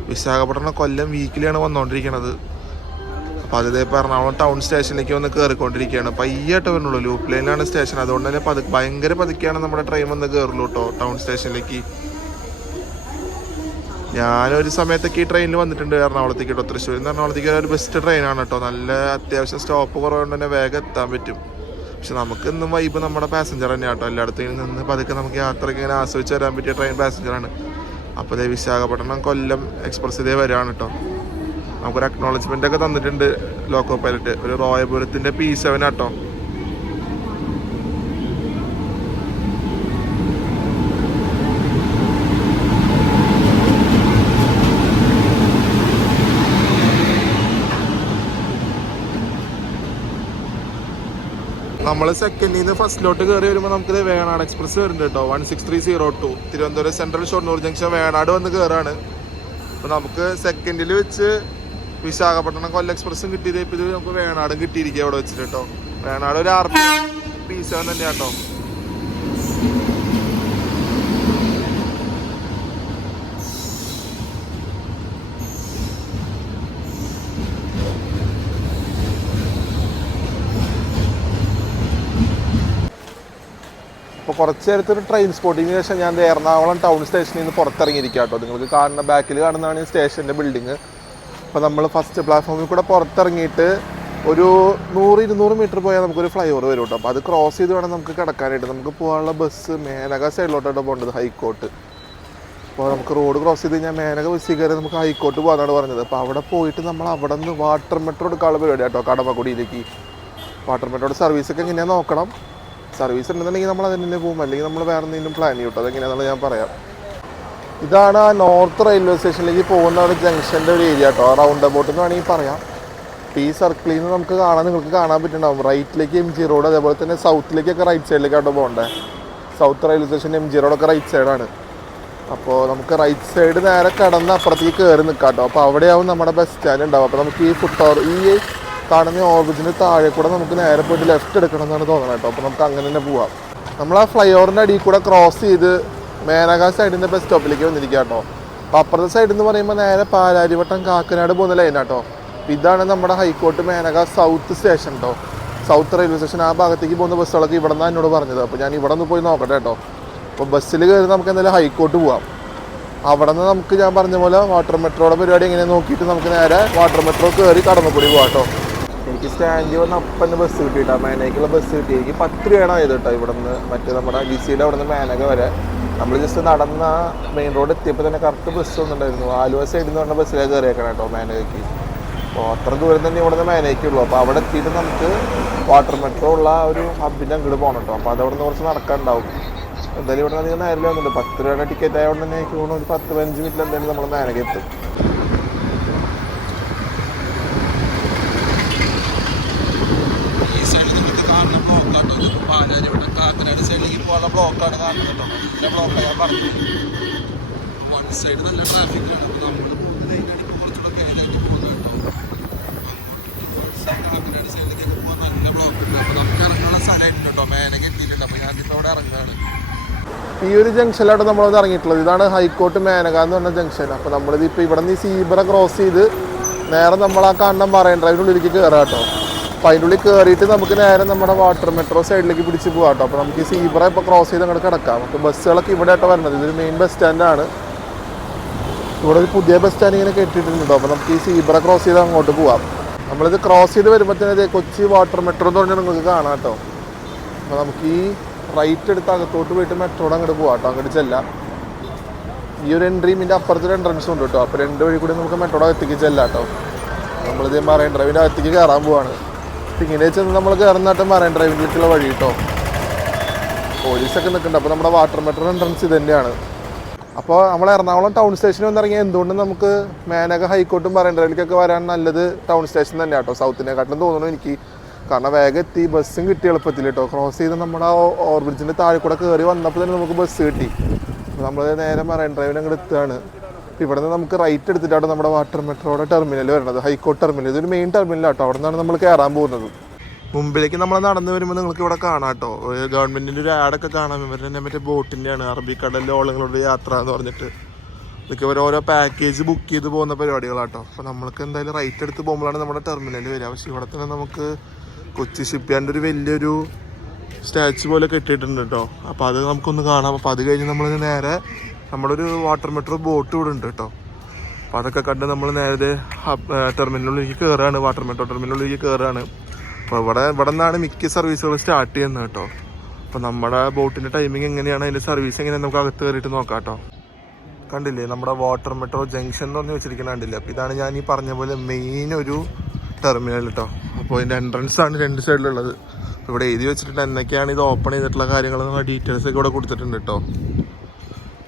വിശാഖപട്ടണം കൊല്ലം വീക്കിലാണ് വന്നുകൊണ്ടിരിക്കുന്നത്. അപ്പോൾ അതിൽ ഇപ്പോൾ എറണാകുളം ടൗൺ സ്റ്റേഷനിലേക്ക് വന്ന് കയറിക്കൊണ്ടിരിക്കുകയാണ്. പയ്യായിട്ട് വരുന്നുള്ളൂ. ലൂപ്പ് ലൈനിലാണ് സ്റ്റേഷൻ. അതുകൊണ്ട് തന്നെ ഭയങ്കര പതുക്കെയാണ് നമ്മുടെ ട്രെയിൻ വന്ന് കയറുള്ളൂ കേട്ടോ ടൗൺ സ്റ്റേഷനിലേക്ക്. ഞാനൊരു സമയത്തൊക്കെ ഈ ട്രെയിനിൽ വന്നിട്ടുണ്ട് എറണാകുളത്തേക്ക് കേട്ടോ. തൃശ്ശൂരിൽ നിന്ന് എറണാകുളത്തേക്ക് ഒരു ബെസ്റ്റ് ട്രെയിനാണ് കേട്ടോ. നല്ല അത്യാവശ്യം സ്റ്റോപ്പ് കുറവുകൊണ്ട് തന്നെ വേഗം എത്താൻ പറ്റും. പക്ഷെ നമുക്ക് ഇന്നും വൈബ് നമ്മുടെ പാസഞ്ചർ തന്നെയാണ് കേട്ടോ. എല്ലായിടത്തും നിന്ന് പതുക്കെ നമുക്ക് യാത്രയ്ക്ക് ഇങ്ങനെ ആസ്വദിച്ച് വരാൻ പറ്റിയ ട്രെയിൻ പാസഞ്ചറാണ്. അപ്പോൾ ഇതേ വിശാഖപട്ടണം കൊല്ലം എക്സ്പ്രസ് ഇതേ വരികയാണ് കേട്ടോ. നമുക്കൊരു അക്നോളജ്മെൻ്റ് ഒക്കെ തന്നിട്ടുണ്ട് ലോക്കോ പൈലറ്റ്. ഒരു റോയപുരത്തിൻ്റെ P7 ആട്ടോ. നമ്മൾ സെക്കൻഡിൽ നിന്ന് ഫസ്റ്റിലോട്ട് കയറി വരുമ്പോൾ നമുക്കിത് വേണാട് എക്സ്പ്രസ് വരുന്നുണ്ട് കേട്ടോ. 16302 തിരുവനന്തപുരം സെൻട്രൽ ഷൊർണൂർ ജംഗ്ഷൻ വേണാട് വന്ന് കയറാണ്. അപ്പോൾ നമുക്ക് സെക്കൻഡിൽ വെച്ച് വിശാഖപട്ടണം കൊല്ലം എക്സ്പ്രസ്സും കിട്ടിയത്. ഇപ്പോൾ ഇത് നമുക്ക് വേണാടും കിട്ടിയിരിക്കുക അവിടെ വെച്ചിട്ട് കേട്ടോ. വേണാട് ഒരു P7 തന്നെയാണ് കേട്ടോ. അപ്പോൾ കുറച്ച് നേരത്തൊരു ട്രെയിൻ സ്പോട്ടിങ്ങിന് ശേഷം ഞാൻ എറണാകുളം ടൗൺ സ്റ്റേഷനിൽ നിന്ന് പുറത്തിറങ്ങിയിരിക്കുക കേട്ടോ. നിങ്ങൾക്ക് കാണുന്ന ബാക്കിൽ കാണുന്നതാണ് ഈ സ്റ്റേഷൻ്റെ ബിൽഡിങ്. അപ്പോൾ നമ്മൾ ഫസ്റ്റ് പ്ലാറ്റ്ഫോമിൽ കൂടെ പുറത്തിറങ്ങിയിട്ട് ഒരു 100-200 മീറ്റർ പോയാൽ നമുക്കൊരു ഫ്ലൈ ഓവർ വരും കേട്ടോ. അപ്പോൾ അത് ക്രോസ് ചെയ്ത് വേണം നമുക്ക് കിടക്കാനായിട്ട്. നമുക്ക് പോകാനുള്ള ബസ് മേനക സൈഡിലോട്ടാണ് പോകേണ്ടത്, ഹൈക്കോട്ട്. അപ്പോൾ നമുക്ക് റോഡ് ക്രോസ് ചെയ്ത് കഴിഞ്ഞാൽ മേനക ബസ്സിൽ കയറി നമുക്ക് ഹൈക്കോട്ട് പോകാനാണ് പറഞ്ഞത്. അപ്പോൾ അവിടെ പോയിട്ട് നമ്മൾ അവിടെ നിന്ന് വാട്ടർ മെട്രോ എടുക്കാനുള്ള പരിപാടി കേട്ടോ. കടമക്കുടിയിലേക്ക് വാട്ടർ മെട്രോയുടെ സർവീസൊക്കെ എങ്ങനെയാണെന്ന് നോക്കണം. സർവീസ് ഉണ്ടെന്നുണ്ടെങ്കിൽ നമ്മൾ അതിന് തന്നെ പോകും, അല്ലെങ്കിൽ നമ്മൾ വേറെ എന്തെങ്കിലും പ്ലാൻ ചെയ്യും കേട്ടോ. അതെങ്ങനെയാണെന്ന് ഞാൻ പറയാം. ഇതാണ് ആ നോർത്ത് റെയിൽവേ സ്റ്റേഷനിലേക്ക് പോകുന്ന ഒരു ജംഗ്ഷൻ്റെ ഒരു ഏരിയ കേട്ടോ. റൗണ്ട് അബൌട്ട് എന്ന് വേണമെങ്കിൽ പറയാം. അപ്പോൾ ഈ സർക്കിളിൽ നിന്ന് നിങ്ങൾക്ക് കാണാൻ പറ്റുന്നുണ്ടാവും റൈറ്റിലേക്ക് MG റോഡ്, അതേപോലെ തന്നെ സൗത്തിലേക്കൊക്കെ റൈറ്റ് സൈഡിലേക്കാട്ടോ പോകണ്ടേ. സൗത്ത് റെയിൽവേ സ്റ്റേഷൻ MG റോഡൊക്കെ റൈറ്റ് സൈഡാണ്. അപ്പോൾ നമുക്ക് റൈറ്റ് സൈഡ് നേരെ കടന്ന് അപ്പുറത്തേക്ക് കയറി നിൽക്കാം കേട്ടോ. അപ്പോൾ അവിടെയാവും നമ്മുടെ ബസ് സ്റ്റാൻഡ് ഉണ്ടാവും. അപ്പോൾ നമുക്ക് ഈ കാണുന്ന ഓവർബ്രിഡ്ജിന് താഴെ കൂടെ നമുക്ക് നേരെ പോയിട്ട് ലെഫ്റ്റ് എടുക്കണം എന്നാണ് തോന്നുന്നത് കേട്ടോ. അപ്പോൾ നമുക്ക് അങ്ങനെ തന്നെ പോവാം. നമ്മൾ ആ ഫ്ലൈ ഓവറിൻ്റെ അടിയിൽ കൂടെ ക്രോസ് ചെയ്ത് മേനക സൈഡിൻ്റെ ബസ് സ്റ്റോപ്പിലേക്ക് വന്നിരിക്കുക കേട്ടോ. അപ്പോൾ അപ്പുറത്തെ സൈഡിൽ നിന്ന് പറയുമ്പോൾ നേരെ പാലാരിവട്ടം കാക്കനാട് പോകുന്ന ലൈനാട്ടോ. ഇതാണ് നമ്മുടെ ഹൈക്കോട്ട് മേനക സൗത്ത് സ്റ്റേഷൻ കേട്ടോ. സൗത്ത് റെയിൽവേ സ്റ്റേഷൻ ആ ഭാഗത്തേക്ക് പോകുന്ന ബസ്സുകളൊക്കെ ഇവിടെ നിന്നാണ് എന്നോട് പറഞ്ഞത്. അപ്പോൾ ഞാൻ ഇവിടെ നിന്ന് പോയി നോക്കട്ടെ കേട്ടോ. അപ്പോൾ ബസ്സിൽ കയറി നമുക്ക് എന്തായാലും ഹൈക്കോട്ട് പോവാം. അവിടെ നിന്ന് നമുക്ക് ഞാൻ പറഞ്ഞ പോലെ വാട്ടർ മെട്രോയുടെ പരിപാടി എങ്ങനെ നോക്കിയിട്ട് നമുക്ക് നേരെ വാട്ടർ മെട്രോ കയറി കടമക്കുടി പോകാം കേട്ടോ. എനിക്ക് സ്റ്റാൻഡിൽ വന്ന് അപ്പം ബസ് കിട്ടിയിട്ടാ, മേനകയ്ക്കുള്ള ബസ് കിട്ടി. എനിക്ക് 10 രൂപയാണ് ആയത് കേട്ടോ. ഇവിടെ നിന്ന് മറ്റേ നമ്മുടെ ഡിസിയുടെ അവിടെ നിന്ന് മേനക വരെ നമ്മൾ ജസ്റ്റ് നടന്ന മെയിൻ റോഡ് എത്തിയപ്പോൾ തന്നെ കറക്റ്റ് ബസ് വന്നിട്ടുണ്ടായിരുന്നു. ആലുവ സൈഡിൽ നിന്ന് പറഞ്ഞ ബസ്സിലേക്ക് കയറിയേക്കണം കേട്ടോ മേനകയ്ക്ക്. അപ്പോൾ അത്ര ദൂരം തന്നെ ഇവിടെ നിന്ന് മേനകയ്ക്കുള്ളൂ. അപ്പോൾ അവിടെ എത്തിയിട്ട് നമുക്ക് വാട്ടർ മെട്രോ ഉള്ള ഒരു ഹബിൻ്റെ അങ്ങോട്ട് പോകണം കേട്ടോ. അപ്പോൾ അതവിടെ നിന്ന് കുറച്ച് നടക്കാനുണ്ടാവും. എന്തായാലും ഇവിടെ നിന്ന് നേരിൽ വന്നിട്ടുണ്ട്. 10 രൂപയുടെ ടിക്കറ്റ് ആയതുകൊണ്ട് തന്നെ എനിക്ക് തോന്നുന്നു ഒരു 10-15 മിനിറ്റിൽ എന്തായാലും നമ്മൾ മേനക എത്തും. ഈ സൈഡിൽ നിങ്ങൾക്ക് കാണുന്ന ബ്ലോക്കാട്ടോ, പാലാരിവട്ടം കാക്കനാട് സൈഡിലേക്ക് പോകാനുള്ള ബ്ലോക്കാണ് കാണുന്നത് കേട്ടോ. നല്ല ബ്ലോക്കാണ് ഞാൻ പറഞ്ഞത്. വൺ സൈഡ് നല്ല ട്രാഫിക്കാണ്. അപ്പോൾ നമ്മൾ പോകുന്ന ലൈനാണ് ഇപ്പോൾ കുറച്ചുകൂടെ കേരളമായിട്ട് പോകുന്നത് കേട്ടോ. കാക്കനാട് സൈഡിലേക്കൊക്കെ പോകാൻ നല്ല ബ്ലോക്കുണ്ട്. അപ്പോൾ നമുക്ക് ഇറങ്ങാനുള്ള സ്ഥലമായിട്ടുണ്ട് കേട്ടോ. മേനക എത്തിയിട്ടുണ്ട്. അപ്പോൾ ഞാനിപ്പോൾ അവിടെ ഇറങ്ങുകയാണ്. ഈ ഒരു ജംഗ്ഷനിലാണ് നമ്മളത് ഇറങ്ങിയിട്ടുള്ളത്. ഇതാണ് ഹൈക്കോട്ട് മേനക എന്ന് പറഞ്ഞ ജംഗ്ഷൻ. അപ്പോൾ നമ്മളിത് ഇപ്പോൾ ഇവിടെ നിന്ന് ഈ സീബ്ര ക്രോസ് ചെയ്ത് നേരെ നമ്മൾ ആ കാണുന്ന മറൈൻ ഡ്രൈവിനുള്ളിലേക്ക് കയറാം കേട്ടോ. അപ്പോൾ അതിൻ്റെ ഉള്ളിൽ കയറിയിട്ട് നമുക്ക് നേരെ നമ്മുടെ വാട്ടർ മെട്രോ സൈഡിലേക്ക് പിടിച്ച് പോകാം കേട്ടോ. അപ്പോൾ നമുക്ക് ഈ സീബ്ര ഇപ്പോൾ ക്രോസ് ചെയ്ത് അങ്ങോട്ട് കിടക്കാം. നമുക്ക് ബസ്സുകളൊക്കെ ഇവിടെ ആയിട്ട് വരുന്നത്. ഇതൊരു മെയിൻ ബസ് സ്റ്റാൻഡാണ്. ഇവിടെ ഒരു പുതിയ ബസ് സ്റ്റാൻഡ് ഇങ്ങനെ കെട്ടിയിട്ടുണ്ട്. അപ്പോൾ നമുക്ക് ഈ സീബ്ര ക്രോസ് ചെയ്ത് അങ്ങോട്ട് പോവാം. നമ്മളിത് ക്രോസ് ചെയ്ത് വരുമ്പോഴത്തേനത് കൊച്ചി വാട്ടർ മെട്രോ എന്ന് പറഞ്ഞാൽ നിങ്ങൾക്ക് കാണാം കേട്ടോ. അപ്പോൾ നമുക്ക് ഈ റൈറ്റ് എടുത്ത് അകത്തോട്ട് പോയിട്ട് മെട്രോടെ അങ്ങോട്ട് പോകാം കേട്ടോ. അങ്ങോട്ട് ചെല്ലാം. ഈ ഒരു എൻട്രിയും ഇതിൻ്റെ അപ്പുറത്തൊരു എൻട്രൻസും ഉണ്ട് കേട്ടോ. അപ്പോൾ 2 വഴി കൂടി നമുക്ക് മെട്രോടെ അകത്തേക്ക് ചെല്ലാം കേട്ടോ. നമ്മളിത് മറൈൻ ഡ്രൈവിൻ്റെ അകത്തേക്ക് കയറാൻ പോവാണ്. ഇങ്ങനെ ചെന്ന് നമ്മൾ കയറുന്നിട്ട് മറൈൻ ഡ്രൈവിലേക്കുള്ള വഴി കേട്ടോ. പോലീസൊക്കെ നിൽക്കുന്നുണ്ട്. അപ്പോൾ നമ്മുടെ വാട്ടർ മെട്രോ എൻട്രൻസ് ഇത് തന്നെയാണ്. അപ്പോൾ നമ്മൾ എറണാകുളം ടൗൺ സ്റ്റേഷനിൽ വന്നിറങ്ങിയാൽ എന്തുകൊണ്ട് നമുക്ക് മേനക ഹൈക്കോട്ടും മറൈൻ ഡ്രൈവിലേക്കൊക്കെ വരാൻ നല്ലത് ടൗൺ സ്റ്റേഷൻ തന്നെയാണ് കേട്ടോ. സൗത്തിനെക്കാട്ടിലും തോന്നുന്നു എനിക്ക്. കാരണം വേഗം എത്തി, ബസ്സും കിട്ടി എളുപ്പത്തിൽ കേട്ടോ. ക്രോസ് ചെയ്ത് നമ്മുടെ ഓവർബ്രിഡ്ജിൻ്റെ താഴെ കൂടെ കയറി വന്നപ്പോൾ തന്നെ നമുക്ക് ബസ് കിട്ടി. നമ്മൾ നേരെ മറൈൻ ഡ്രൈവിന് അങ്ങോട്ട് എത്തുകയാണ്. ഇവിടെ നിന്ന് നമുക്ക് റൈറ്റ് എടുത്തിട്ടാണ് നമ്മുടെ വാട്ടർ മെട്രോയുടെ ടെർമിനൽ വരുന്നത്. ഹൈക്കോട്ട് ടെർമിനൽ ഇതൊരു മെയിൻ ടെർമിനലാട്ടോ. അവിടെ നിന്നാണ് നമ്മൾ കയറാൻ പോകുന്നത്. മുമ്പിലേക്ക് നമ്മൾ നടന്നു വരുമ്പോൾ നിങ്ങൾക്ക് ഇവിടെ കാണാം കേട്ടോ. ഗവൺമെൻറ്റിൻ്റെ ഒരു ആഡൊക്കെ കാണാൻ ഇവരുടെ മറ്റേ ബോട്ടിൻ്റെയാണ്, അറബിക്കടലിലെ ഓളങ്ങളുടെ യാത്ര എന്ന് പറഞ്ഞിട്ട്. ഇതൊക്കെ ഓരോ പാക്കേജ് ബുക്ക് ചെയ്ത് പോകുന്ന പരിപാടികളാട്ടോ. അപ്പോൾ നമ്മൾക്ക് എന്തായാലും റൈറ്റ് എടുത്ത് പോകുമ്പോഴാണ് നമ്മുടെ ടെർമിനൽ വരിക. പക്ഷേ ഇവിടെ തന്നെ നമുക്ക് കൊച്ചി ഷിപ്പ് യാർഡിൻ്റെ ഒരു വലിയൊരു സ്റ്റാച്ചു പോലെ കെട്ടിയിട്ടുണ്ട് കേട്ടോ. അപ്പോൾ അത് നമുക്കൊന്ന് കാണാം. അപ്പോൾ അത് കഴിഞ്ഞ് നമ്മൾ നേരെ നമ്മളൊരു വാട്ടർ മെട്രോ ബോട്ട് ഇവിടെ ഉണ്ട് കേട്ടോ. അപ്പോൾ അതൊക്കെ കണ്ട് നമ്മൾ നേരെ ടെർമിനലിലേക്ക് കയറുകയാണ്. വാട്ടർ മെട്രോ ടെർമിനലിലേക്ക് കയറുകയാണ്. അപ്പോൾ ഇവിടെ നിന്നാണ് മിക്ക സർവീസുകൾ സ്റ്റാർട്ട് ചെയ്യുന്നത് കേട്ടോ. അപ്പോൾ നമ്മുടെ ബോട്ടിൻ്റെ ടൈമിംഗ് എങ്ങനെയാണ്, അതിൻ്റെ സർവീസ് എങ്ങനെയാണ് നമുക്ക് അകത്ത് കയറിയിട്ട് നോക്കാം കേട്ടോ. കണ്ടില്ലേ നമ്മുടെ വാട്ടർ മെട്രോ ജംഗ്ഷൻ എന്ന് പറഞ്ഞ് വെച്ചിരിക്കുന്ന കണ്ടില്ലേ. അപ്പോൾ ഇതാണ് ഞാൻ ഈ പറഞ്ഞ പോലെ മെയിൻ ഒരു ടെർമിനൽ കേട്ടോ. അപ്പോൾ ഇതിൻ്റെ എൻട്രൻസ് ആണ് 2 സൈഡിലുള്ളത്. ഇവിടെ എഴുതി വെച്ചിട്ടുണ്ട് എന്നൊക്കെയാണ് ഇത് ഓപ്പൺ ചെയ്തിട്ടുള്ള കാര്യങ്ങൾ, ഡീറ്റെയിൽസ് ഒക്കെ ഇവിടെ കൊടുത്തിട്ടുണ്ട് കേട്ടോ.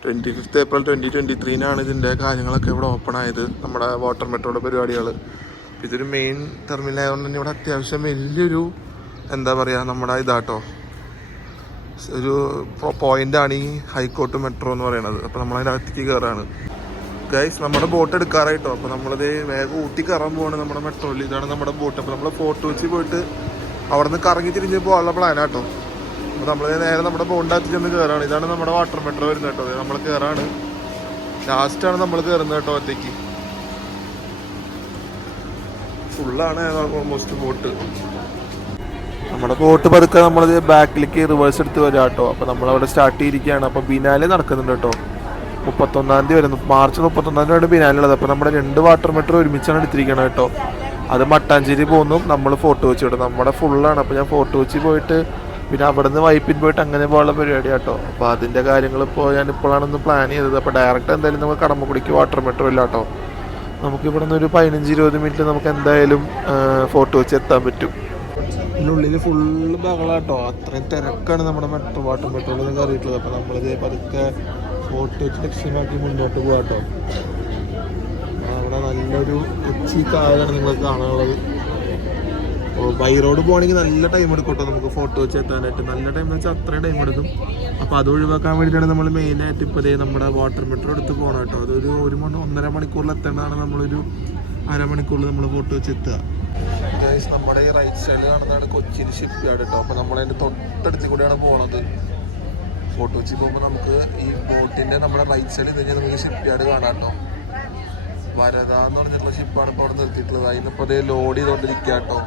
25 ഏപ്രിൽ 2023 ഇതിൻ്റെ കാര്യങ്ങളൊക്കെ ഇവിടെ ഓപ്പൺ ആയത്, നമ്മുടെ വാട്ടർ മെട്രോയുടെ പരിപാടികൾ. ഇതൊരു മെയിൻ ടെർമിനൽ ആയതുകൊണ്ട് തന്നെ ഇവിടെ അത്യാവശ്യം വലിയൊരു എന്താ പറയുക നമ്മുടെ ഇതാട്ടോ ഒരു പോയിൻ്റാണ് ഈ ഹൈക്കോട്ട് മെട്രോ എന്ന് പറയുന്നത്. അപ്പോൾ നമ്മളതിൻ്റെ അകത്തേക്ക് കയറാണ് ഗൈസ്. നമ്മുടെ ബോട്ട് എടുക്കാറായിട്ടോ. അപ്പോൾ നമ്മളിത് വേഗം ഊട്ടി കയറാൻ പോവാണ് നമ്മുടെ മെട്രോയിൽ. ഇതാണ് നമ്മുടെ ബോട്ട്. അപ്പോൾ നമ്മൾ ഫോർട്ട് കൊച്ചി പോയിട്ട് അവിടെ നിന്ന് കറങ്ങി തിരിഞ്ഞ് പോകാനുള്ള പ്ലാനാട്ടോ. അപ്പോൾ നമ്മൾ നേരെ നമ്മുടെ ബോണ്ടിനകത്ത് ചെന്ന് കയറാണ്. ഇതാണ് നമ്മുടെ വാട്ടർ മെട്രോ വരുന്നത് കേട്ടോ. നമ്മൾ കയറാണ്. ലാസ്റ്റാണ് നമ്മൾ കയറുന്നത് കേട്ടോ. ഒറ്റയ്ക്ക് ഫുള്ളാണ് ഓൾമോസ്റ്റ് ബോട്ട്. നമ്മുടെ ബോട്ട് പതുക്കെ നമ്മളത് ബാക്കിലേക്ക് റിവേഴ്സ് എടുത്ത് വരാം കേട്ടോ. അപ്പോൾ നമ്മളവിടെ സ്റ്റാർട്ട് ചെയ്തിരിക്കുകയാണ്. അപ്പോൾ ബിനാലെ നടക്കുന്നുണ്ട് കേട്ടോ. 31-ാം തീയതി വരുന്നു. മാർച്ച് 31-ാം തീയതിയാണ് ബിനാലുള്ളത്. അപ്പോൾ നമ്മുടെ 2 വാട്ടർ മെട്രോ ഒരുമിച്ചാണ് എടുത്തിരിക്കണം കേട്ടോ. അത് മട്ടാഞ്ചേരി പോകുന്നു, നമ്മൾ ഫോർട്ട് കൊച്ചി വിടും. നമ്മുടെ ഫുള്ളാണ്. അപ്പോൾ ഞാൻ ഫോർട്ട് കൊച്ചി പോയിട്ട് പിന്നെ അവിടെ നിന്ന് വൈപ്പിൻ പോയിട്ട് അങ്ങനെ പോകാനുള്ള പരിപാടി കേട്ടോ. അപ്പോൾ അതിൻ്റെ കാര്യങ്ങൾ ഞാനിപ്പോഴാണ് പ്ലാൻ ചെയ്തത്. അപ്പോൾ ഡയറക്റ്റ് എന്തായാലും നമുക്ക് കടമക്കുടിക്ക് വാട്ടർ മെട്രോ ഇല്ല കേട്ടോ. നമുക്കിവിടെ നിന്ന് ഒരു 15-20 മിനിറ്റ് നമുക്ക് എന്തായാലും ഫോർട്ട് കൊച്ചി എത്താൻ പറ്റും. ഇതിനുള്ളിൽ ഫുള്ള് ബഹളാട്ടോ, അത്രയും തിരക്കാണ് നമ്മുടെ വാട്ടർ മെട്രോയിൽ കയറിയിട്ടുള്ളത്. അപ്പോൾ നമ്മളിത് പതുക്കെ ഫോട്ടോ വെച്ച് ലക്ഷ്യമാക്കി മുന്നോട്ട് പോകാട്ടോ. അവിടെ നല്ലൊരു കൊച്ചി കായലാണ് നിങ്ങൾക്ക് കാണാനുള്ളത്. അപ്പോൾ ബൈ റോഡ് പോകണമെങ്കിൽ നല്ല ടൈം എടുക്കും കേട്ടോ നമുക്ക് ഫോട്ടോ വെച്ച് എത്താനായിട്ട്. നല്ല ടൈം എന്ന് വെച്ചാൽ അത്രയും ടൈം എടുക്കും. അപ്പോൾ അത് ഒഴിവാക്കാൻ വേണ്ടിയിട്ടാണ് നമ്മൾ മെയിനായിട്ട് ഇപ്പോൾ നമ്മുടെ വാട്ടർ മെട്രോ എടുത്ത് പോകണം കേട്ടോ. അതൊരു 1.5 മണിക്കൂറിൽ എത്തേണ്ടതാണ്. നമ്മളൊരു അരമണിക്കൂറിൽ നമ്മൾ ഫോട്ടോ വെച്ച് എത്തുക. നമ്മുടെ ഈ റൈറ്റ് സൈഡിൽ കാണുന്നതാണ് കൊച്ചിൻ ഷിപ്പ് യാർഡ് കേട്ടോ. അപ്പോൾ നമ്മളതിൻ്റെ തൊട്ടടുത്ത് കൂടെയാണ് പോകുന്നത്. ഫോട്ടോ വെച്ച് പോകുമ്പോൾ നമുക്ക് ഈ ബോട്ടിൻ്റെ നമ്മുടെ റൈറ്റ് സൈഡിൽ കഴിഞ്ഞാൽ നമുക്ക് ഷിപ്പ് യാർഡ് കാണാം കേട്ടോ. വരദ എന്ന് പറഞ്ഞിട്ടുള്ള ഷിപ്പാണ് ഇപ്പോൾ അവിടെ നിർത്തിയിട്ടുള്ളത്. അതിനിപ്പോൾ അതേ ലോഡ് ചെയ്തുകൊണ്ടിരിക്കുക കേട്ടോ.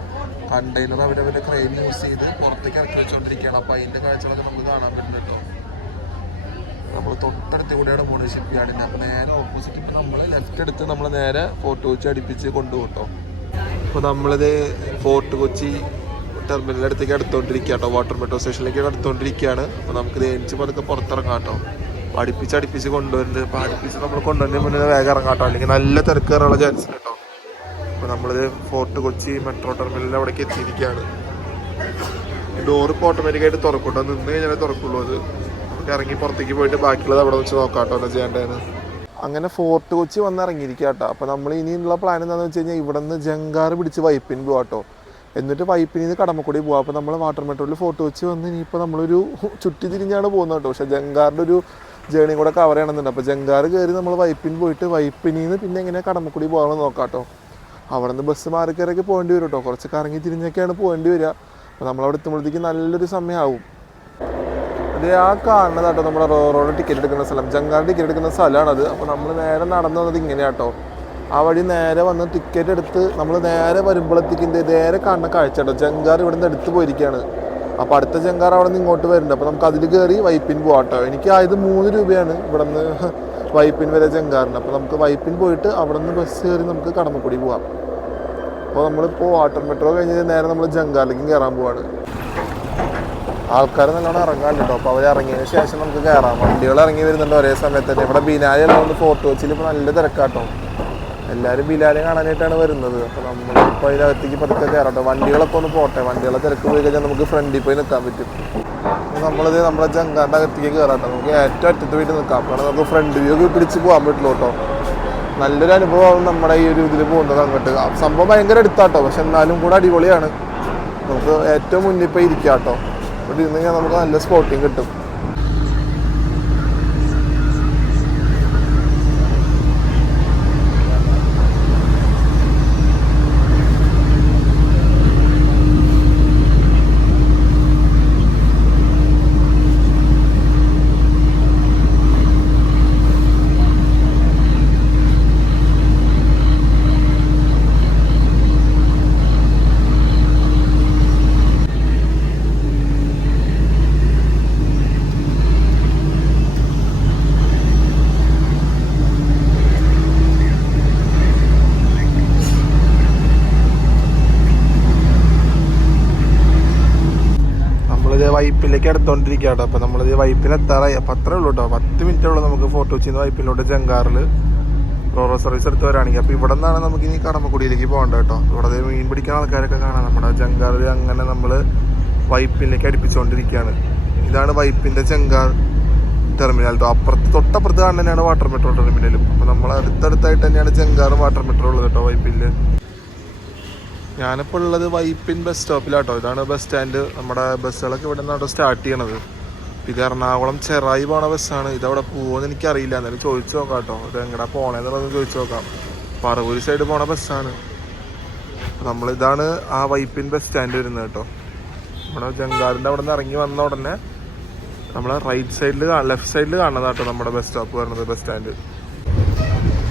കണ്ടെയ്നർ അവരവരുടെ ക്രെയിൻ യൂസ് ചെയ്ത് പുറത്തേക്ക് ഇറക്കി വെച്ചുകൊണ്ടിരിക്കുകയാണ്. അപ്പോൾ അതിൻ്റെ കാഴ്ചകളൊക്കെ നമുക്ക് കാണാൻ പറ്റും കേട്ടോ. നമ്മൾ തൊട്ടടുത്ത് കൂടെയാണ് പോകുന്നത് ഷിപ്പ് യാർഡിൻ്റെ. അപ്പോൾ നേരെ ഓപ്പോസിറ്റ് ഇപ്പോൾ നമ്മൾ ലെഫ്റ്റ് എടുത്ത് നമ്മൾ നേരെ ഫോർട്ട് കൊച്ചി അടുപ്പിച്ച് കൊണ്ടുപോകും കേട്ടോ. ഇപ്പോൾ നമ്മളിത് ഫോർട്ട് കൊച്ചി ടെർമിനലിൻ്റെ അടുത്തേക്ക് അടുത്തുകൊണ്ടിരിക്കുക കേട്ടോ. വാട്ടർ മെട്രോ സ്റ്റേഷനിലേക്ക് അടുത്തുകൊണ്ടിരിക്കുകയാണ്. അപ്പോൾ നമുക്ക് തേനിച്ച് പതുക്കെ പുറത്തിറങ്ങാം കേട്ടോ. അടുപ്പിച്ച് കൊണ്ടുവരുന്നുണ്ട്. അപ്പോൾ അടുപ്പിച്ച് നമ്മൾ കൊണ്ടുവരുന്നതിന് മുന്നേ വേഗം ഇറങ്ങാം കേട്ടോ, അല്ലെങ്കിൽ നല്ല തിരക്ക് കയറാനുള്ള ചാൻസ് ഉണ്ട് കേട്ടോ. അപ്പോൾ നമ്മളിത് ഫോർട്ട് കൊച്ചി മെട്രോ ടെർമിനലിൻ്റെ അവിടേക്ക് എത്തിയിരിക്കുകയാണ്. ഡോർ ഇപ്പോൾ ഓട്ടോമാറ്റിക്കായിട്ട് തുറക്കും കേട്ടോ. നിന്ന് കഴിഞ്ഞാൽ തുറക്കുള്ളൂ. അത് നമുക്ക് ഇറങ്ങി പുറത്തേക്ക് പോയിട്ട് ബാക്കിയുള്ളത് അവിടെ വെച്ച് നോക്കാം കേട്ടോ എന്താ ചെയ്യേണ്ടതെന്ന്. അങ്ങനെ ഫോർട്ട് കൊച്ചി വന്ന് ഇറങ്ങിയിരിക്കുക കേട്ടോ. അപ്പോൾ നമ്മൾ ഇനിയുള്ള പ്ലാൻ എന്താണെന്ന് വെച്ച് കഴിഞ്ഞാൽ ഇവിടെ നിന്ന് ജങ്കാർ പിടിച്ച് വൈപ്പിൻ പോകാം കേട്ടോ. എന്നിട്ട് വൈപ്പിനിൽ നിന്ന് കടമക്കുടി പോകാം. അപ്പോൾ നമ്മൾ വാട്ടർ മെട്രോയിൽ ഫോർട്ട് കൊച്ചി വന്ന് ഇനിയിപ്പോൾ നമ്മളൊരു ചുറ്റി തിരിഞ്ഞാണ് പോകുന്നത് കേട്ടോ. പക്ഷേ ജങ്കാറിൻ്റെ ഒരു ജേണി കൂടെ കവർ ചെയ്യണമെന്നുണ്ട്. അപ്പോൾ ജങ്കാർ കയറി നമ്മൾ വൈപ്പിൻ പോയിട്ട് വൈപ്പിനിൽ നിന്ന് പിന്നെ എങ്ങനെ കടമക്കുടി പോകാമെന്ന് നോക്കാം കേട്ടോ. അവിടെ നിന്ന് ബസ് മാറി കയറിയൊക്കെ പോകേണ്ടി വരും കേട്ടോ. കുറച്ച് കറങ്ങി തിരിഞ്ഞൊക്കെയാണ് പോകേണ്ടി വരിക. അപ്പോൾ നമ്മളവിടെ എത്തുമ്പോഴത്തേക്ക് നല്ലൊരു സമയമാവും. അത് ആ കാണുന്നത് കേട്ടോ നമ്മുടെ റോഡ് ടിക്കറ്റ് എടുക്കുന്ന സ്ഥലം, ജങ്കാർ ടിക്കറ്റ് എടുക്കുന്ന സ്ഥലമാണത്. അപ്പോൾ നമ്മൾ നേരെ നടന്നു വന്നത് ഇങ്ങനെയാണ് കേട്ടോ. ആ വഴി നേരെ വന്ന് ടിക്കറ്റ് എടുത്ത് നമ്മൾ നേരെ വരുമ്പോഴത്തേക്കിൻ്റെ നേരെ കാണുന്ന കാഴ്ച കേട്ടോ. ജങ്കാർ ഇവിടെ നിന്ന് എടുത്ത് പോയിരിക്കുകയാണ്. അപ്പോൾ അടുത്ത ജങ്കാർ അവിടെ നിന്ന് ഇങ്ങോട്ട് വരുന്നുണ്ട്. അപ്പോൾ നമുക്ക് അതിൽ കയറി വൈപ്പിൻ പോകാം കേട്ടോ. എനിക്ക് ആയത് 3 രൂപയാണ് ഇവിടെ നിന്ന് വൈപ്പിൻ വരെ ജങ്കാറിന്. അപ്പോൾ നമുക്ക് വൈപ്പിൻ പോയിട്ട് അവിടെ നിന്ന് ബസ് കയറി നമുക്ക് കടമക്കുടി പോകാം. അപ്പോൾ നമ്മളിപ്പോൾ വാട്ടർ മെട്രോ കഴിഞ്ഞ് നേരെ നമ്മൾ ജങ്കാറിലേക്കും കയറാൻ പോവാണ്. ആൾക്കാർ നല്ലോണം ഇറങ്ങാൻ കേട്ടോ. അപ്പോൾ അവർ ഇറങ്ങിയതിന് ശേഷം നമുക്ക് കയറാം. വണ്ടികൾ ഇറങ്ങി വരുന്നുണ്ട് ഒരേ സമയത്ത് തന്നെ. ഇവിടെ ബിനാലി ഉള്ളതുകൊണ്ട് ഫോർട്ട് കൊച്ചിയിൽ ഇപ്പോൾ നല്ല തിരക്കാട്ടോ. എല്ലാവരും ബിലാലെ കാണാനായിട്ടാണ് വരുന്നത്. അപ്പോൾ നമ്മളിപ്പോൾ അതിനകത്തേക്ക് പതുക്കെ കയറട്ടോ. വണ്ടികളൊക്കെ ഒന്ന് പോട്ടെ. വണ്ടികളെ തിരക്ക് പോയി കഴിഞ്ഞാൽ നമുക്ക് ഫ്രണ്ടിൽ പോയി നിൽക്കാൻ പറ്റും. നമ്മളിത് നമ്മുടെ ജങ്കാറിൻ്റെ അകത്തേക്ക് കയറാട്ടോ. നമുക്ക് ഏറ്റവും അറ്റത്ത് പോയിട്ട് നിൽക്കാം. അപ്പോൾ നമുക്ക് ഫ്രണ്ട് വ്യൂ ഒക്കെ പിടിച്ച് പോകാൻ പറ്റുള്ളൂ കേട്ടോ. നല്ലൊരു അനുഭവമാണ് നമ്മുടെ ഈ ഒരു ഇതിൽ പോകുന്നത് അങ്ങോട്ട്. സംഭവം ഭയങ്കര എടുത്താട്ടോ, പക്ഷെ എന്നാലും കൂടെ അടിപൊളിയാണ്. നമുക്ക് ഏറ്റവും മുന്നിൽ പോയി ഇരിക്കാം കേട്ടോ. ഇവിടെ ഇരുന്ന് കഴിഞ്ഞാൽ നമുക്ക് നല്ല സ്പോട്ടിങ് കിട്ടും. വൈപ്പിലേക്ക് എടുത്തോണ്ടിരിക്കുക കേട്ടോ. അപ്പോൾ നമ്മളിത് വൈപ്പിൽ എത്താറായി. അപ്പോൾ അത്രേ ഉള്ളൂ കേട്ടോ. 10 മിനിറ്റേ ഉള്ളൂ നമുക്ക് ഫോർട്ട് കൊച്ചിയിൽ നിന്ന് വൈപ്പിലോട്ട് ജങ്കാറിൽ റോറോ സർവീസ് എടുത്ത് വരാണെങ്കിൽ. അപ്പോൾ ഇവിടെ നിന്നാണ് നമുക്ക് ഇനി കടമക്കുടിയിലേക്ക് പോകേണ്ടത് കേട്ടോ. ഇവിടെ മീൻ പിടിക്കുന്ന ആൾക്കാരൊക്കെ കാണാം. നമ്മുടെ ജങ്കാറിൽ അങ്ങനെ നമ്മൾ വൈപ്പിലേക്ക് അടുപ്പിച്ചുകൊണ്ടിരിക്കുകയാണ്. ഇതാണ് വൈപ്പിൻ്റെ ജങ്കാർ ടെർമിനൽ കേട്ടോ. തൊട്ടപ്പുറത്ത് കാണുന്നതന്നെയാണ് വാട്ടർ മെട്രോ ടെർമിനലും. അപ്പോൾ നമ്മൾ അടുത്തടുത്തായിട്ട് തന്നെയാണ് ജങ്കാറും വാട്ടർ മെട്രോ ഉള്ളത് കേട്ടോ വൈപ്പിൽ. ഞാനിപ്പോൾ ഉള്ളത് വൈപ്പിൻ ബസ് സ്റ്റോപ്പിലാട്ടോ. ഇതാണ് ബസ് സ്റ്റാൻഡ്. നമ്മുടെ ബസ്സുകളൊക്കെ ഇവിടെ നിന്നാണ് സ്റ്റാർട്ട് ചെയ്യണത്. ഇത് എറണാകുളം ചെറായി പോണ ബസ്സാണ്. ഇതവിടെ പോകുമെന്ന് എനിക്കറിയില്ല. എന്നാലും ചോദിച്ചു നോക്കാം കേട്ടോ. ഇത് എങ്ങടാ പോണേന്നുള്ളത് ചോദിച്ചു നോക്കാം. പറവൂർ സൈഡ് പോണ ബസ്സാണ്. നമ്മളിതാണ് ആ വൈപ്പിൻ ബസ് സ്റ്റാൻഡ് വരുന്നത് കേട്ടോ. നമ്മുടെ ജങ്കാറിൻ്റെ അവിടെ നിന്ന് ഇറങ്ങി വന്ന ഉടനെ നമ്മളെ റൈറ്റ് സൈഡിൽ ലെഫ്റ്റ് സൈഡിൽ കാണുന്നതാട്ടോ നമ്മുടെ ബസ് സ്റ്റോപ്പ് വരുന്നത്, ബസ് സ്റ്റാൻഡ്.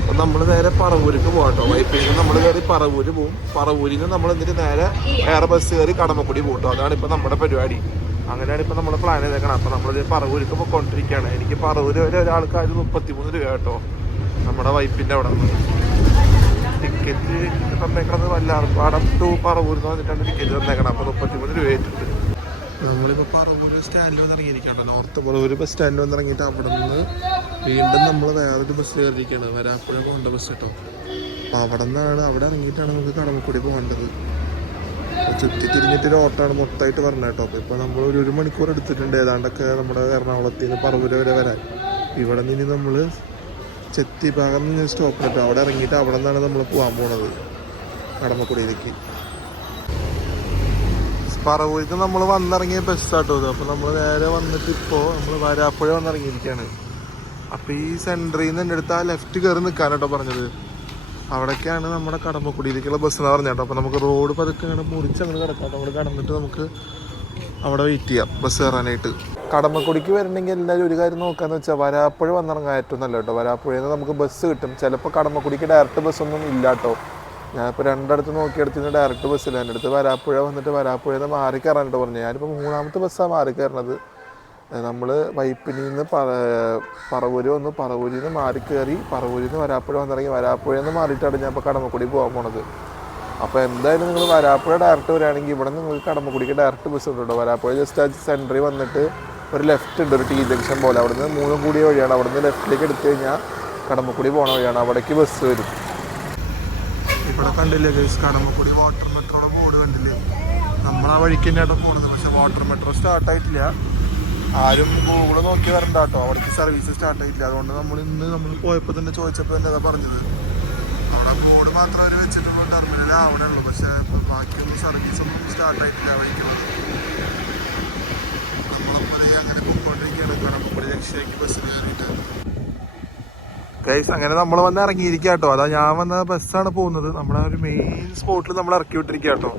അപ്പം നമ്മൾ നേരെ പറവൂർക്ക് പോകാം കേട്ടോ. വൈപ്പിൽ നിന്ന് നമ്മൾ കയറി പറവൂര് പോകും. പറവൂരിൽ നിന്ന് നമ്മൾ എന്നിട്ട് നേരെ വേറെ ബസ് കയറി കടമക്കുടി പോകും കേട്ടോ. അതാണ് ഇപ്പോൾ നമ്മുടെ പരിപാടി. അങ്ങനെയാണ് ഇപ്പോൾ നമ്മൾ പ്ലാൻ ചെയ്തേക്കണം. അപ്പോൾ നമ്മൾ പറവൂർക്ക് പോയിക്കൊണ്ടിരിക്കുകയാണ്. എനിക്ക് പറവൂര് വരെ ഒരാൾക്ക് 33 രൂപ കേട്ടോ നമ്മുടെ വൈപ്പിൻ്റെ അവിടെ നിന്ന്. ടിക്കറ്റ് തന്നേക്കണത് വല്ലാർപാടം ടു പറവൂർ എന്ന് പറഞ്ഞിട്ടാണ് ടിക്കറ്റ് തന്നേക്കണം. അപ്പോൾ 33 രൂപ ആയിട്ടുണ്ട്. നമ്മളിപ്പോൾ പറവൂർ സ്റ്റാൻഡിൽ വന്ന് ഇറങ്ങിയിരിക്കട്ടോ. നോർത്ത് പറവൂർ ബസ് സ്റ്റാൻഡിൽ വന്ന് ഇറങ്ങിയിട്ട് അവിടെ നിന്ന് വീണ്ടും നമ്മൾ വേറൊരു ബസ് കയറിയിരിക്കുകയാണ്. വരാപ്പുഴ പോകേണ്ട ബസ് കേട്ടോ. അപ്പോൾ അവിടെ ഇറങ്ങിയിട്ടാണ് നമുക്ക് കടമക്കുടി പോകേണ്ടത്. ചുറ്റി തിരിഞ്ഞിട്ടൊരു ഓട്ടമാണ് മൊത്തമായിട്ട് പറഞ്ഞത് കേട്ടോ. അപ്പോൾ ഇപ്പോൾ നമ്മൾ ഒരു മണിക്കൂർ എടുത്തിട്ടുണ്ട് ഏതാണ്ടൊക്കെ നമ്മുടെ എറണാകുളത്തിൽ നിന്ന് പറവൂർ വരെ വരാൻ. ഇവിടെ നിന്ന് നമ്മൾ ചെത്തി ഭാഗം നിന്ന് സ്റ്റോപ്പ് കിട്ടും, അവിടെ ഇറങ്ങിയിട്ട് അവിടെ നിന്നാണ് നമ്മൾ പോകാൻ പോണത് കടമക്കുടിയിലേക്ക്. പറവൂരിൽ നിന്ന് നമ്മൾ വന്നിറങ്ങിയ ബസ്സാട്ടോ ഇത്. അപ്പോൾ നമ്മൾ നേരെ വന്നിട്ട് ഇപ്പോൾ നമ്മൾ വരാപ്പുഴ വന്നിറങ്ങിയിരിക്കുകയാണ്. അപ്പോൾ ഈ സെൻറ്ററിൽ നിന്ന് എൻ്റെ അടുത്ത് ആ ലെഫ്റ്റ് കയറി നിൽക്കാനാട്ടോ പറഞ്ഞത്. അവിടേക്കാണ് നമ്മുടെ കടമക്കുടിയിലേക്കുള്ള ബസ് എന്ന് പറഞ്ഞാട്ടോ. അപ്പോൾ നമുക്ക് റോഡ് പതുക്കെ അങ്ങനെ മുറിച്ച് അങ്ങനെ കിടക്കാം. അവിടെ കടന്നിട്ട് നമുക്ക് അവിടെ വെയിറ്റ് ചെയ്യാം ബസ് കയറാനായിട്ട്. കടമക്കുടിക്ക് വരണമെങ്കിൽ എല്ലാവരും ഒരു കാര്യം നോക്കാന്ന് വെച്ചാൽ വരാപ്പുഴ വന്നിറങ്ങാൻ ഏറ്റവും നല്ല കേട്ടോ. വരാപ്പുഴയിൽ നിന്ന് നമുക്ക് ബസ് കിട്ടും. ചിലപ്പോൾ കടമക്കുടിക്ക് ഡയറക്റ്റ് ബസ്സൊന്നും ഇല്ല കേട്ടോ. ഞാനിപ്പോൾ രണ്ടിടത്ത് നോക്കിയെടുത്തിന് ഡയറക്റ്റ് ബസ്സില്ല. എൻ്റെ അടുത്ത് വരാപ്പുഴ വന്നിട്ട് വരാപ്പുഴയിൽ നിന്ന് മാറി കയറാനായിട്ട് പറഞ്ഞു. ഞാനിപ്പോൾ 3ാമത്തെ ബസ്സാണ് മാറി കയറണത്. നമ്മൾ വൈപ്പിനിൽ നിന്ന് പറവൂര് വന്ന് പറവൂരിൽ നിന്ന് മാറി കയറി പറവൂരിൽ നിന്ന് വരാപ്പുഴ വന്നിറങ്ങി വരാപ്പുഴയിൽ നിന്ന് മാറിയിട്ടാണ് ഞാൻ ഇപ്പോൾ കടമക്കുടി പോകാൻ പോണത്. അപ്പോൾ എന്തായാലും നിങ്ങൾ വരാപ്പുഴ ഡയറക്റ്റ് വരികയാണെങ്കിൽ ഇവിടെ നിങ്ങൾക്ക് കടമക്കുടിക്ക് ഡയറക്റ്റ് ബസ് ഉണ്ട് കേട്ടോ. വരാപ്പുഴ ജസ്റ്റ് ആ സെൻറ്ററിൽ വന്നിട്ട് ഒരു ലെഫ്റ്റ് ഉണ്ട്, ഒരു ടി ജംഗ്ഷൻ പോലെ. അവിടെ നിന്ന് 3 കൂടിയ വഴിയാണ്. അവിടെ നിന്ന് ലെഫ്റ്റിലേക്ക് എടുത്തു കഴിഞ്ഞാൽ കടമക്കുടി പോണ വഴിയാണ്. അവിടേക്ക് ബസ് വരും. ഇവിടെ കണ്ടില്ലേ ഗൈസ്, കടമക്കുടി വാട്ടർ മെട്രോയുടെ ബോർഡ് കണ്ടില്ലേ? നമ്മൾ ആ വഴിക്ക് തന്നെയാട്ടോ പോകുന്നത്. പക്ഷെ വാട്ടർ മെട്രോ സ്റ്റാർട്ടായിട്ടില്ല. ആരും ഗൂഗിള് നോക്കി വരണ്ട കേട്ടോ, അവിടേക്ക് സർവീസ് സ്റ്റാർട്ടായിട്ടില്ല. അതുകൊണ്ട് നമ്മൾ പോയപ്പോൾ തന്നെ ചോദിച്ചപ്പോൾ തന്നെ അതാ പറഞ്ഞത്, അവിടെ ബോർഡ് മാത്രം അവർ വെച്ചിട്ടുള്ള ടെർമിനൽ അവിടെ ഉള്ളൂ. പക്ഷെ ബാക്കിയൊന്നും സർവീസൊന്നും സ്റ്റാർട്ടായിട്ടില്ല. വഴിക്ക് നമ്മളപ്പോൾ അങ്ങനെ പോയിക്കൊണ്ടിരിക്കുകയാണ് കടമക്കുടി ജംഗ്ഷനിലേക്ക് ബസ് കയറിയിട്ട്. ഗൈസ് അങ്ങനെ നമ്മൾ വന്ന് ഇറങ്ങിയിരിക്കുക കേട്ടോ. അതാ ഞാൻ വന്ന ബസ്സാണ് പോകുന്നത്. നമ്മളെ ഒരു മെയിൻ സ്പോട്ടിൽ നമ്മൾ ഇറക്കി വിട്ടിരിക്കുക കേട്ടോ.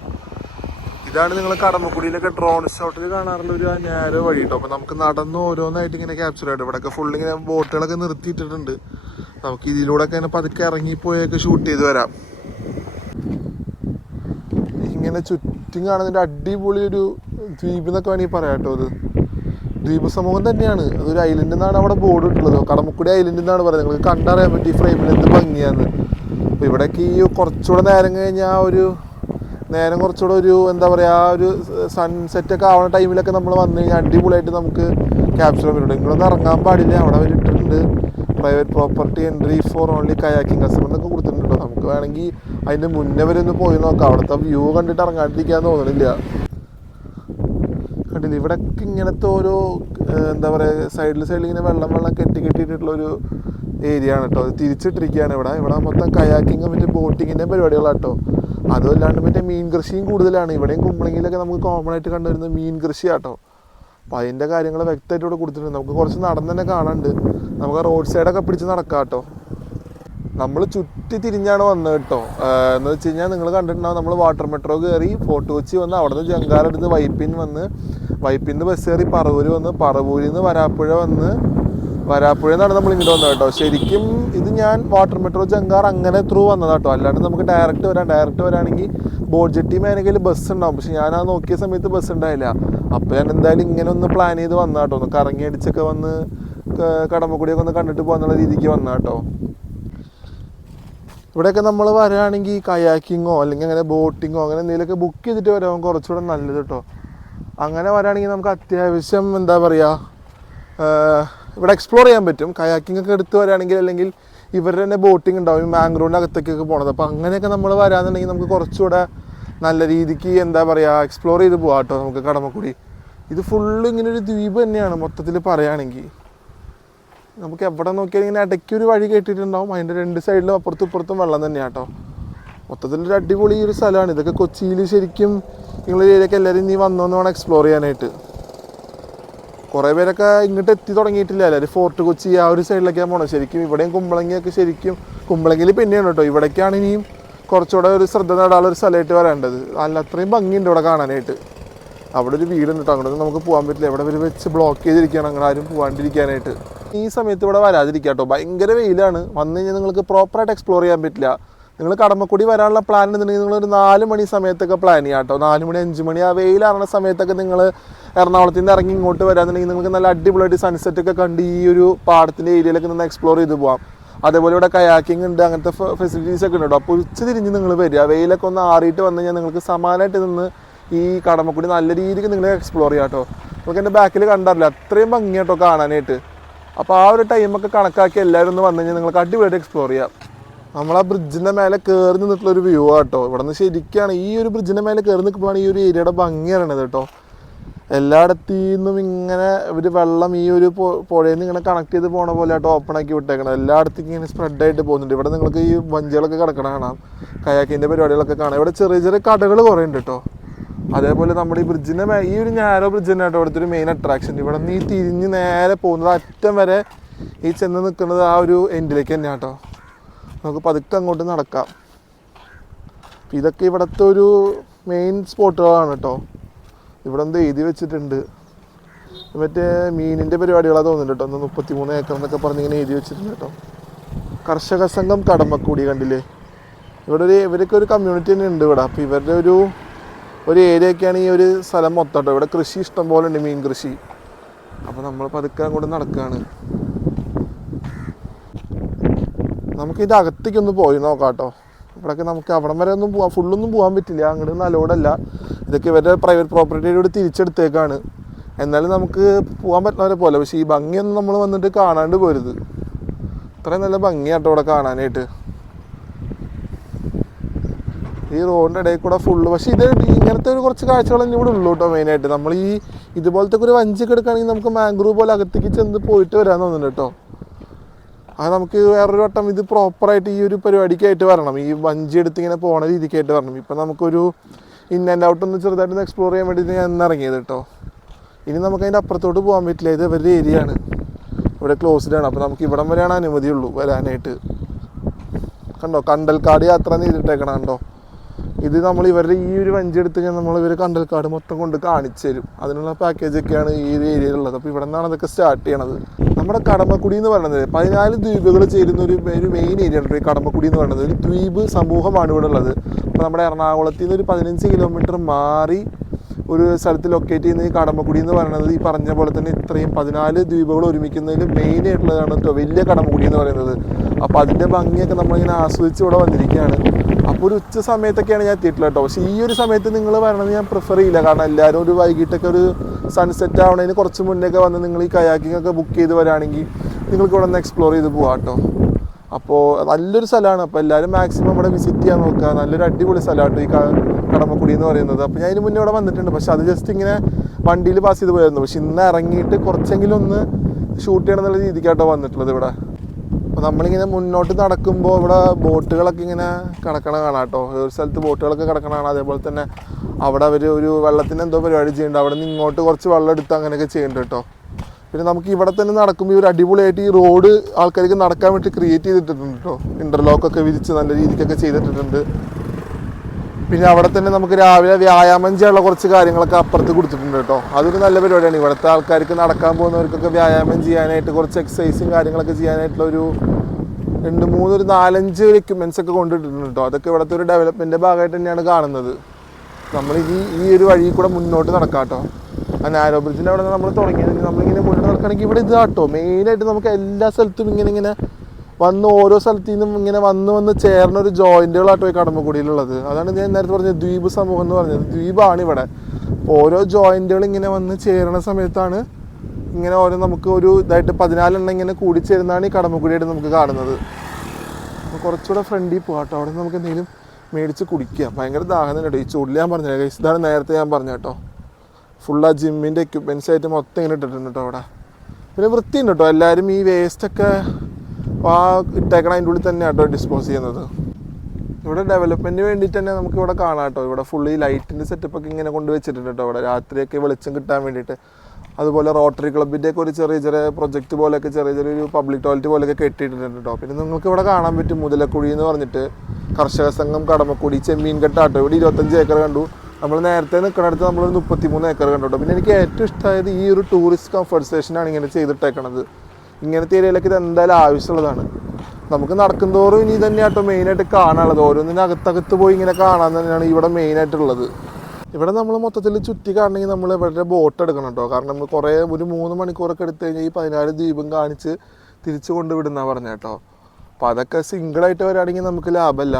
ഇതാണ് നിങ്ങൾ കടമക്കുടിയിലൊക്കെ ഡ്രോൺ ഷോട്ടിൽ കാണാറുള്ള ഒരു നേരെ വഴി കേട്ടോ. അപ്പോൾ നമുക്ക് നടന്ന് ഓരോന്നായിട്ട് ഇങ്ങനെ ക്യാപ്ചർ ആയിട്ട് ഇവിടെയൊക്കെ ഫുൾ ഇങ്ങനെ ബോട്ടുകളൊക്കെ നിർത്തിയിട്ടിട്ടുണ്ട്. നമുക്ക് ഇതിലൂടെ ഒക്കെ ഇങ്ങനെ പതുക്കെ ഇറങ്ങിപ്പോയൊക്കെ ഷൂട്ട് ചെയ്ത് വരാം. ഇങ്ങനെ ചുറ്റും കാണുന്നതിൻ്റെ അടിപൊളി ഒരു ദ്വീപ് എന്നൊക്കെ വേണമെങ്കിൽ പറയാം കേട്ടോ. അത് ദ്വീപ് സമൂഹം തന്നെയാണ്. അതൊരു ഐലൻഡിൽ നിന്നാണ് അവിടെ ബോർഡ് ഇട്ടുള്ളത്. കടമക്കുടി ഐലൻഡിൽ നിന്നാണ് പറയുന്നത്. നിങ്ങൾക്ക് കണ്ടറിയാൻ പറ്റി ഫ്രെയിമിൽ എന്ത് ഭംഗിയാന്ന്. അപ്പോൾ ഇവിടേക്ക് ഈ കുറച്ചുകൂടെ നേരം കഴിഞ്ഞാൽ ഒരു നേരം കുറച്ചുകൂടെ ഒരു എന്താ പറയുക, ആ ഒരു സൺസെറ്റൊക്കെ ആവുന്ന ടൈമിലൊക്കെ നമ്മൾ വന്നു കഴിഞ്ഞാൽ അടിപൊളിയായിട്ട് നമുക്ക് ക്യാപ്ചർ ചെയ്യാൻ പറ്റും. നിങ്ങളൊന്നും ഇറങ്ങാൻ പാടില്ല, അവിടെ വരിട്ടുണ്ട് private property entry for only kayaking customer എന്നൊക്കെ കൊടുത്തിട്ടുണ്ടോ. നമുക്ക് വേണമെങ്കിൽ അതിൻ്റെ മുന്നേ വരെ ഒന്ന് പോയി നോക്കാം. അവിടുത്തെ വ്യൂ കണ്ടിട്ട് ഇറങ്ങാണ്ടിരിക്കാൻ തോന്നണില്ല. കണ്ടില്ല ഇവിടെയൊക്കെ ഇങ്ങനത്തെ ഓരോ എന്താ പറയുക സൈഡിൽ ഇങ്ങനെ വെള്ളം കെട്ടിയിട്ടുള്ളൊരു ഏരിയ ആണ് കേട്ടോ. അത് തിരിച്ചിട്ടിരിക്കുകയാണ് ഇവിടെ മൊത്തം കയാക്കിങ്ങും മറ്റേ ബോട്ടിങ്ങിൻ്റെ പരിപാടികളാണ് കേട്ടോ. അതുമല്ലാണ്ട് മറ്റേ മീൻ കൃഷിയും കൂടുതലാണ്. ഇവിടെയും കുമ്പളങ്ങിയിലൊക്കെ നമുക്ക് കോമൺ ആയിട്ട് കണ്ടുവരുന്നത് മീൻ കൃഷിയാട്ടോ. അപ്പോൾ അതിൻ്റെ കാര്യങ്ങൾ വ്യക്തമായിട്ട് ഇവിടെ കൊടുത്തിട്ടുണ്ട്. നമുക്ക് കുറച്ച് നടന്ന് തന്നെ കാണാനുണ്ട്. നമുക്ക് റോഡ് സൈഡൊക്കെ പിടിച്ച് നടക്കാം കേട്ടോ. നമ്മൾ ചുറ്റി തിരിഞ്ഞാണ് വന്നത് കേട്ടോ. എന്ന് വെച്ച് കഴിഞ്ഞാൽ നിങ്ങൾ കണ്ടിട്ടുണ്ടാവും, നമ്മൾ വാട്ടർ മെട്രോ കയറി ഫോർട്ട് കൊച്ചി വന്ന് അവിടെ നിന്ന് ജങ്കാറെടുത്ത് വൈപ്പിൻ ബസ് കയറി പറവൂർ വന്ന് പറവൂരിൽ നിന്ന് വരാപ്പുഴ വന്ന് വരാപ്പുഴയിൽ നിന്നാണ് നമ്മൾ ഇങ്ങോട്ട് വന്നത് കേട്ടോ. ശരിക്കും ഇത് ഞാൻ വാട്ടർ മെട്രോ ജങ്കാർ അങ്ങനെ ത്രൂ വന്നതാണ് കേട്ടോ. അല്ലാണ്ട് നമുക്ക് ഡയറക്റ്റ് വരാണെങ്കിൽ ബോട്ട് ജെട്ടി മേനകയിൽ ബസ് ഉണ്ടാവും. പക്ഷെ ഞാൻ ആ നോക്കിയ സമയത്ത് ബസ് ഉണ്ടായില്ല. അപ്പോൾ ഞാൻ എന്തായാലും ഇങ്ങനെ ഒന്ന് പ്ലാൻ ചെയ്ത് വന്ന കേട്ടോ. ഒന്ന് കറങ്ങി അടിച്ചൊക്കെ വന്ന് കടമക്കുടിയൊക്കെ ഒന്ന് കണ്ടിട്ട് പോകാന്നുള്ള രീതിക്ക് വന്ന കേട്ടോ. ഇവിടെയൊക്കെ നമ്മൾ വരാണെങ്കിൽ കയാക്കിങ്ങോ അല്ലെങ്കിൽ അങ്ങനെ ബോട്ടിങ്ങോ അങ്ങനെ എന്തെങ്കിലുമൊക്കെ ബുക്ക് ചെയ്തിട്ട് വരാൻ കുറച്ചുകൂടെ നല്ലത് കേട്ടോ. അങ്ങനെ വരാണെങ്കിൽ നമുക്ക് അത്യാവശ്യം എന്താ പറയുക ഇവിടെ എക്സ്പ്ലോർ ചെയ്യാൻ പറ്റും. കയാക്കിംഗ് ഒക്കെ എടുത്ത് വരികയാണെങ്കിൽ അല്ലെങ്കിൽ ഇവരുടെ തന്നെ ബോട്ടിംഗ് ഉണ്ടാവും മാംഗ്രോവിൻ്റെ അകത്തേക്കൊക്കെ പോണത്. അപ്പോൾ അങ്ങനെയൊക്കെ നമ്മൾ വരാന്നുണ്ടെങ്കിൽ നമുക്ക് കുറച്ചുകൂടെ നല്ല രീതിക്ക് എന്താ പറയുക എക്സ്പ്ലോർ ചെയ്ത് പോകാം കേട്ടോ നമുക്ക് കടമക്കുടി. ഇത് ഫുള്ള് ഇങ്ങനെ ഒരു ദ്വീപ് തന്നെയാണ് മൊത്തത്തിൽ പറയുകയാണെങ്കിൽ. നമുക്ക് എവിടെ നോക്കിയാൽ ഇങ്ങനെ ഇടയ്ക്ക് ഒരു വഴി കെട്ടിയിട്ടുണ്ടാവും. അതിൻ്റെ 2 സൈഡിലും അപ്പുറത്തും ഇപ്പുറത്തും വെള്ളം തന്നെയാണ് കേട്ടോ. മൊത്തത്തിലൊരു അടിപൊളി ഒരു സ്ഥലമാണ്. ഇതൊക്കെ കൊച്ചിയിൽ ശരിക്കും നിങ്ങളുടെ ഏരിയയൊക്കെ എല്ലാവരും നീ വന്നോന്ന് വേണം എക്സ്പ്ലോർ ചെയ്യാനായിട്ട്. കുറേ പേരൊക്കെ ഇങ്ങോട്ട് എത്തി തുടങ്ങിയിട്ടില്ല. എല്ലാവരും ഫോർട്ട് കൊച്ചി ആ ഒരു സൈഡിലേക്കാണ് പോകണം. ശരിക്കും ഇവിടെയും കുമ്പളങ്ങിയൊക്കെ ശരിക്കും കുമ്പളങ്ങിയിൽ പിന്നെയാണ് കേട്ടോ. ഇവിടേക്കാണ് ഇനിയും കുറച്ചുകൂടെ ഒരു ശ്രദ്ധ നേടാനുള്ള ഒരു സ്ഥലമായിട്ട് വരേണ്ടത്. അല്ല അത്രയും ഭംഗിയുണ്ട് ഇവിടെ കാണാനായിട്ട്. അവിടെ ഒരു വീടുണ്ട് കേട്ടോ. അങ്ങോട്ട് നമുക്ക് പോകാൻ പറ്റില്ല. ഇവിടെ ഒരു വെച്ച് ബ്ലോക്ക് ചെയ്തിരിക്കുകയാണ് അങ്ങനെ ആരും പോകാണ്ടിരിക്കാനായിട്ട്. ഈ സമയത്ത് ഇവിടെ വരാതിരിക്കുക കേട്ടോ. ഭയങ്കര വെയിലാണ്. വന്നു കഴിഞ്ഞാൽ നിങ്ങൾക്ക് പ്രോപ്പറായിട്ട് എക്സ്പ്ലോർ ചെയ്യാൻ പറ്റില്ല. നിങ്ങൾ കടമക്കുടി വരാനുള്ള പ്ലാൻ ഉണ്ടെന്നുണ്ടെങ്കിൽ നിങ്ങളൊരു 4 മണി സമയത്തൊക്കെ പ്ലാൻ ചെയ്യാം കേട്ടോ. 4 മണി 5 മണി ആ വെയിലാറുന്ന സമയത്തൊക്കെ നിങ്ങൾ എറണാകുളത്ത് നിന്ന് ഇറങ്ങി ഇങ്ങോട്ട് വരാന്നുണ്ടെങ്കിൽ നിങ്ങൾക്ക് നല്ല അടിപൊളിയായിട്ട് സൺസെറ്റൊക്കെ കണ്ട് ഈ ഒരു പാടത്തിൻ്റെ ഏരിയയിലൊക്കെ നിന്ന് എക്സ്പ്ലോർ ചെയ്ത് പോകാം. അതേപോലെ ഇവിടെ കയാക്കിംഗ് ഉണ്ട്, അങ്ങനത്തെ ഫെസിലിറ്റീസ് ഒക്കെ ഉണ്ട് കേട്ടോ. അപ്പോൾ ഉച്ച തിരിഞ്ഞ് നിങ്ങൾ വരിക, വെയിലൊക്കെ ഒന്ന് ആറിയിട്ട് വന്നു കഴിഞ്ഞാൽ നിങ്ങൾക്ക് സമാനമായിട്ട് നിന്ന് ഈ കടമക്കുടി നല്ല രീതിക്ക് നിങ്ങൾ എക്സ്പ്ലോർ ചെയ്യാം കേട്ടോ. നമുക്ക് എൻ്റെ ബാക്കിൽ കണ്ടറില്ല അത്രയും ഭംഗി കേട്ടോ കാണാനായിട്ട്. അപ്പോൾ ആ ഒരു ടൈമൊക്കെ കണക്കാക്കി എല്ലാവരും ഒന്ന് വന്നു കഴിഞ്ഞാൽ നിങ്ങൾക്ക് അടിപൊളിയായിട്ട് എക്സ്പ്ലോർ ചെയ്യാം. നമ്മൾ ആ ബ്രിഡ്ജിൻ്റെ മേലെ കയറി നിന്നിട്ടുള്ളൊരു വ്യൂ ആട്ടോ. ഇവിടെ നിന്ന് ശരിക്കാണ് ഈ ഒരു ബ്രിഡ്ജിൻ്റെ മേലെ കയറി നിൽക്കുമ്പോഴാണ് ഈ ഒരു ഏരിയയുടെ ഭംഗി അറിയണത് കേട്ടോ. എല്ലായിടത്തു നിന്നും ഇങ്ങനെ ഒരു വെള്ളം ഈ ഒരു പുഴയിൽ നിന്ന് ഇങ്ങനെ കണക്ട് ചെയ്ത് പോണ പോലെ ആട്ടോ ഓപ്പൺ ആക്കി വിട്ടേക്കണം. എല്ലായിടത്തേക്കും ഇങ്ങനെ സ്പ്രെഡായിട്ട് പോകുന്നുണ്ട്. ഇവിടെ നിങ്ങൾക്ക് ഈ വഞ്ചികളൊക്കെ കിടക്കണ കാണാം, കയാക്കിൻ്റെ പരിപാടികളൊക്കെ കാണാം. ഇവിടെ ചെറിയ ചെറിയ കടകൾ കുറേ ഉണ്ട് കേട്ടോ. അതേപോലെ നമ്മുടെ ഈ ബ്രിഡ്ജിൻ്റെ ഈ ഒരു നാരോ ബ്രിഡ്ജ് തന്നെ കേട്ടോ ഇവിടുത്തെ ഒരു മെയിൻ അട്രാക്ഷൻ. ഇവിടെ നിന്ന് ഈ തിരിഞ്ഞ് നേരെ പോകുന്നത് അറ്റം വരെ ഈ ചെന്ന് നിൽക്കുന്നത് ആ ഒരു എൻഡിലേക്ക് തന്നെയാണ് കേട്ടോ. നമുക്ക് പതുക്കെ അങ്ങോട്ട് നടക്കാം. ഇതൊക്കെ ഇവിടുത്തെ ഒരു മെയിൻ സ്പോട്ടുകളാണ് കേട്ടോ. ഇവിടെ എന്ത് എഴുതി വെച്ചിട്ടുണ്ട്, മറ്റേ മീനിൻ്റെ പരിപാടികളാണ് തോന്നുന്നുണ്ട് കേട്ടോ. 33 ഏക്കർ എന്നൊക്കെ പറഞ്ഞിങ്ങനെ എഴുതി വെച്ചിട്ടുണ്ട് കേട്ടോ. കർഷക സംഘം കടമക്കുടി കണ്ടില്ലേ. ഇവിടെ ഇവരൊക്കെ ഒരു കമ്മ്യൂണിറ്റി തന്നെ ഉണ്ട് ഇവിടെ. അപ്പോൾ ഇവരുടെ ഒരു ഏരിയയൊക്കെയാണ് ഈ ഒരു സ്ഥലം മൊത്തം കേട്ടോ. ഇവിടെ കൃഷി ഇഷ്ടം പോലെ ഉണ്ട്, മീൻ കൃഷി. അപ്പോൾ നമ്മൾ പതുക്കെ അങ്ങോട്ട് നടക്കുകയാണ്. നമുക്കിതിൻ്റെ അകത്തേക്കൊന്ന് പോയി നോക്കാം കേട്ടോ. ഇവിടെയൊക്കെ നമുക്ക് അവിടം വരെ ഒന്നും പോകാം, ഫുള്ളൊന്നും പോകാൻ പറ്റില്ല, അങ്ങോട്ട് നല്ലോടല്ല. ഇതൊക്കെ ഇവരുടെ പ്രൈവറ്റ് പ്രോപ്പർട്ടിയിലൂടെ തിരിച്ചെടുത്തേക്കാണ്. എന്നാലും നമുക്ക് പോകാൻ പറ്റുന്നവരെ പോലെ. പക്ഷേ ഈ ഭംഗിയൊന്നും നമ്മൾ വന്നിട്ട് കാണാണ്ട് പോരുത്. ഇത്രയും നല്ല ഭംഗിയാട്ടോ ഇവിടെ കാണാനായിട്ട്. ഈ റോഡിൻ്റെ ഇടയിൽ കൂടെ ഫുള്ള്. പക്ഷേ ഇത് ഇങ്ങനത്തെ ഒരു കുറച്ച് കാഴ്ചകൾ തന്നെ ഇവിടെ ഉള്ളൂ കേട്ടോ. മെയിനായിട്ട് നമ്മൾ ഈ ഇതുപോലത്തെ ഒരു വഞ്ചിയൊക്കെ എടുക്കുകയാണെങ്കിൽ നമുക്ക് മാംഗ്രൂവ് പോലെ അകത്തേക്ക് ചെന്ന് പോയിട്ട് വരാൻ തോന്നുന്നുണ്ട് കേട്ടോ. അത് നമുക്ക് വേറൊരു വട്ടം ഇത് പ്രോപ്പറായിട്ട് ഈ ഒരു പരിപാടിക്കായിട്ട് വരണം. ഈ വഞ്ചി എടുത്ത് ഇങ്ങനെ പോണ രീതിക്കായിട്ട് വരണം. ഇപ്പം നമുക്കൊരു ഇൻ ആൻഡ് ഔട്ട് ഒന്ന് ചെറുതായിട്ടൊന്ന് എക്സ്പ്ലോർ ചെയ്യാൻ വേണ്ടിയിട്ട് ഞാൻ ഇറങ്ങിയത് കേട്ടോ. ഇനി നമുക്ക് അതിൻ്റെ അപ്പുറത്തോട്ട് പോകാൻ പറ്റില്ല, ഇത് ഇവരുടെ ഏരിയ ആണ്, ഇവിടെ ക്ലോസ്ഡ് ആണ്. അപ്പോൾ നമുക്ക് ഇവിടം വരെയാണ് അനുമതിയുള്ളൂ വരാനായിട്ട്. കണ്ടോ കണ്ടൽക്കാട് യാത്ര ചെയ്തിട്ടേക്കണം കണ്ടോ. ഇത് നമ്മൾ ഇവരുടെ ഈ ഒരു വഞ്ചി എടുത്ത് കഴിഞ്ഞാൽ നമ്മൾ ഇവർ കണ്ടൽക്കാട് മൊത്തം കൊണ്ട് കാണിച്ചു തരും. അതിനുള്ള പാക്കേജൊക്കെയാണ് ഈ ഒരു ഏരിയയിലുള്ളത്. അപ്പോൾ ഇവിടെ നിന്നാണ് അതൊക്കെ സ്റ്റാർട്ട് ചെയ്യണത്. നമ്മുടെ കടമക്കുടി എന്ന് പറയുന്നത് 14 ദ്വീപുകൾ ചേരുന്ന ഒരു മെയിൻ ഏരിയ ഉണ്ട് ഈ കടമക്കുടി എന്ന് പറയുന്നത്. ഒരു ദ്വീപ് സമൂഹമാണ് ഇവിടെ ഉള്ളത്. അപ്പോൾ നമ്മുടെ എറണാകുളത്തിൽ നിന്ന് ഒരു 15 കിലോമീറ്റർ മാറി ഒരു സ്ഥലത്ത് ലൊക്കേറ്റ് ചെയ്യുന്ന ഈ കടമക്കുടി എന്ന് പറയുന്നത് ഈ പറഞ്ഞ പോലെ തന്നെ ഇത്രയും 14 ദ്വീപുകൾ ഒരുമിക്കുന്നതിൽ മെയിൻ ആയിട്ടുള്ളതാണ് കേട്ടോ വലിയ കടമക്കുടി എന്ന് പറയുന്നത്. അപ്പോൾ അതിൻ്റെ ഭംഗിയൊക്കെ നമ്മളിങ്ങനെ ആസ്വദിച്ച് ഇവിടെ വന്നിരിക്കുകയാണ്. അപ്പോൾ ഒരു ഉച്ച സമയത്തൊക്കെയാണ് ഞാൻ എത്തിയിട്ടുള്ളത് കേട്ടോ. പക്ഷേ ഈ ഒരു സമയത്ത് നിങ്ങൾ വരണത് ഞാൻ പ്രിഫർ ചെയ്യില്ല. കാരണം എല്ലാവരും ഒരു വൈകിട്ടൊക്കെ ഒരു സൺസെറ്റ് ആവണതിന് കുറച്ച് മുന്നേയൊക്കെ വന്ന് നിങ്ങൾ ഈ കയാക്കിംഗ് ഒക്കെ ബുക്ക് ചെയ്ത് വരാണെങ്കിൽ നിങ്ങൾക്ക് ഇവിടെ നിന്ന് എക്സ്പ്ലോർ ചെയ്ത് പോകാം കേട്ടോ. അപ്പോൾ നല്ലൊരു സ്ഥലമാണ്. അപ്പോൾ എല്ലാവരും മാക്സിമം ഇവിടെ വിസിറ്റ് ചെയ്യാൻ നോക്കുക. നല്ലൊരു അടിപൊളി സ്ഥലമാട്ടോ ഈ കടമക്കുടി എന്ന് പറയുന്നത്. അപ്പോൾ ഞാൻ ഇതിന് മുന്നേ ഇവിടെ വന്നിട്ടുണ്ട്, പക്ഷേ അത് ജസ്റ്റ് ഇങ്ങനെ വണ്ടിയിൽ പാസ് ചെയ്ത് പോയായിരുന്നു. പക്ഷെ ഇന്ന് ഇറങ്ങിയിട്ട് കുറച്ചെങ്കിലും ഒന്ന് ഷൂട്ട് ചെയ്യണം എന്നുള്ള രീതിക്കാട്ടോ വന്നിട്ടുള്ളത് ഇവിടെ. അപ്പോൾ നമ്മളിങ്ങനെ മുന്നോട്ട് നടക്കുമ്പോൾ ഇവിടെ ബോട്ടുകളൊക്കെ ഇങ്ങനെ കിടക്കണ കാണാം കേട്ടോ. ഒരു സ്ഥലത്ത് ബോട്ടുകളൊക്കെ കിടക്കണ കാണാം. അതേപോലെ തന്നെ അവിടെ അവർ ഒരു വെള്ളത്തിന് എന്തോ പരിപാടി ചെയ്യുന്നുണ്ട്. അവിടെ നിന്ന് ഇങ്ങോട്ട് കുറച്ച് വെള്ളം എടുത്ത് അങ്ങനെയൊക്കെ ചെയ്യുന്നുണ്ട് കേട്ടോ. പിന്നെ നമുക്ക് ഇവിടെ തന്നെ നടക്കുമ്പോൾ ഒരു അടിപൊളിയായിട്ട് ഈ റോഡ് ആൾക്കാർക്ക് നടക്കാൻ വേണ്ടി ക്രിയേറ്റ് ചെയ്തിട്ടുണ്ട് കേട്ടോ. ഇൻ്റർലോക്കൊക്കെ വിരിച്ച് നല്ല രീതിക്കൊക്കെ ചെയ്തിട്ടുണ്ട്. പിന്നെ അവിടെ തന്നെ നമുക്ക് രാവിലെ വ്യായാമം ചെയ്യാനുള്ള കുറച്ച് കാര്യങ്ങളൊക്കെ അപ്പുറത്ത് കൊടുത്തിട്ടുണ്ട് കേട്ടോ. അതൊരു നല്ല പരിപാടിയാണ്. ഇവിടുത്തെ ആൾക്കാർക്ക് നടക്കാൻ പോകുന്നവർക്കൊക്കെ വ്യായാമം ചെയ്യാനായിട്ട് കുറച്ച് എക്സസൈസും കാര്യങ്ങളൊക്കെ ചെയ്യാനായിട്ടുള്ള ഒരു 4-5 എക്യുപ്മെൻറ്റ്സ് ഒക്കെ കൊണ്ടിട്ടുണ്ട് കേട്ടോ. അതൊക്കെ ഇവിടുത്തെ ഒരു ഡെവലപ്മെൻറ്റിൻ്റെ ഭാഗമായിട്ട് തന്നെയാണ് കാണുന്നത്. നമ്മൾ ഈ ഒരു വഴി കൂടെ മുന്നോട്ട് നടക്കാം കേട്ടോ. ആ നാരോ ബ്രിഡ്ജിൻ്റെ അവിടെ നിന്ന് നമ്മൾ തുടങ്ങിയത് നമ്മളിങ്ങനെ മുന്നോട്ട് നടക്കുകയാണെങ്കിൽ ഇവിടെ ഇത് കേട്ടോ മെയിനായിട്ട് നമുക്ക് എല്ലാ സ്ഥലത്തും ഇങ്ങനെ വന്ന് ഓരോ സ്ഥലത്തു നിന്നും ഇങ്ങനെ വന്ന് ചേർന്ന ഒരു ജോയിൻറ്റുകളാട്ടോ ഈ കടമക്കുടിയിലുള്ളത്. അതാണ് ഞാൻ നേരത്തെ പറഞ്ഞത് ദ്വീപ് സമൂഹം എന്ന് പറഞ്ഞത്. ദ്വീപാണ് ഇവിടെ. അപ്പോൾ ഓരോ ജോയിൻറ്റുകൾ ഇങ്ങനെ വന്ന് ചേരണ സമയത്താണ് ഇങ്ങനെ ഓരോ നമുക്ക് ഒരു ഇതായിട്ട് 14 എണ്ണം ഇങ്ങനെ കൂടിച്ചേരുന്നതാണ് ഈ കടമക്കുടിയായിട്ട് നമുക്ക് കാണുന്നത്. അപ്പോൾ കുറച്ചുകൂടെ ഫ്രണ്ടിൽ പോകാം കേട്ടോ. അവിടെ നമുക്ക് എന്തെങ്കിലും മേടിച്ച് കുടിക്കുക. ഭയങ്കര ദാഹം കേട്ടോ ഈ ചൂടിൽ. ഞാൻ പറഞ്ഞത് ഇതാണ് നേരത്തെ ഞാൻ പറഞ്ഞ കേട്ടോ. ഫുൾ ആ ജിമ്മിൻ്റെ എക്യുപ്മെൻറ്റ്സ് ആയിട്ട് മൊത്തം ഇങ്ങനെ ഇട്ടിട്ടുണ്ട് കേട്ടോ അവിടെ. പിന്നെ വൃത്തിയുണ്ട് കേട്ടോ. എല്ലാവരും ഈ വേസ്റ്റൊക്കെ ഇട്ടേക്കണം അതിൻ്റെ ഉള്ളിൽ തന്നെ കേട്ടോ ഡിസ്പോസ് ചെയ്യുന്നത്. ഇവിടെ ഡെവലപ്മെൻറ്റിന് വേണ്ടിയിട്ട് തന്നെ നമുക്ക് ഇവിടെ കാണാം കേട്ടോ. ഇവിടെ ഫുൾ ഈ ലൈറ്റിൻ്റെ സെറ്റപ്പൊക്കെ ഇങ്ങനെ കൊണ്ടുവച്ചിട്ടുണ്ട് കേട്ടോ. ഇവിടെ രാത്രിയൊക്കെ വെളിച്ചം കിട്ടാൻ വേണ്ടിയിട്ട്. അതുപോലെ റോട്ടറി ക്ലബിൻ്റെയൊക്കെ ഒരു ചെറിയ പ്രൊജക്റ്റ് പോലെയൊക്കെ ചെറിയൊരു പബ്ലിക് ടോയ്ലറ്റ് പോലെയൊക്കെ കെട്ടിയിട്ടുണ്ട് കേട്ടോ. പിന്നെ നിങ്ങൾക്ക് ഇവിടെ കാണാൻ പറ്റും മുതലക്കുഴി എന്ന് പറഞ്ഞിട്ട് കർഷക സംഘം കടമക്കുടി ചെമ്മീൻ കെട്ടാട്ടോ. ഇവിടെ 25 ഏക്കർ കണ്ടു. നമ്മൾ നേരത്തെ നിൽക്കുന്നിടത്ത് നമ്മളൊരു 33 ഏക്കർ കണ്ടു. പിന്നെ എനിക്ക് ഏറ്റവും ഇഷ്ടമായത് ഈ ഒരു ടൂറിസ്റ്റ് കംഫർട്ട് സ്റ്റേഷനാണ് ഇങ്ങനെ ചെയ്തിട്ടേക്കണത്. ഇങ്ങനത്തെ ഏരിയയിലൊക്കെ ഇത് എന്തായാലും ആവശ്യമുള്ളതാണ്. നമുക്ക് നടക്കുന്തോറും ഇനി തന്നെയാട്ടോ മെയിനായിട്ട് കാണാനുള്ളത്. ഓരോന്നിനകത്തകത്ത് പോയി ഇങ്ങനെ കാണാൻ തന്നെയാണ് ഇവിടെ മെയിനായിട്ടുള്ളത്. ഇവിടെ നമ്മൾ മൊത്തത്തിൽ ചുറ്റി കാണണമെങ്കിൽ നമ്മൾ ഇവിടെ ബോട്ട് എടുക്കണം കേട്ടോ. കാരണം നമ്മൾ ഒരു 3 മണിക്കൂറൊക്കെ എടുത്തു കഴിഞ്ഞാൽ ഈ 14 ദ്വീപും കാണിച്ച് തിരിച്ചു കൊണ്ടുവിടുന്ന പറഞ്ഞ കേട്ടോ. അപ്പോൾ അതൊക്കെ സിംഗിളായിട്ട് വരികയാണെങ്കിൽ നമുക്ക് ലാഭമല്ല.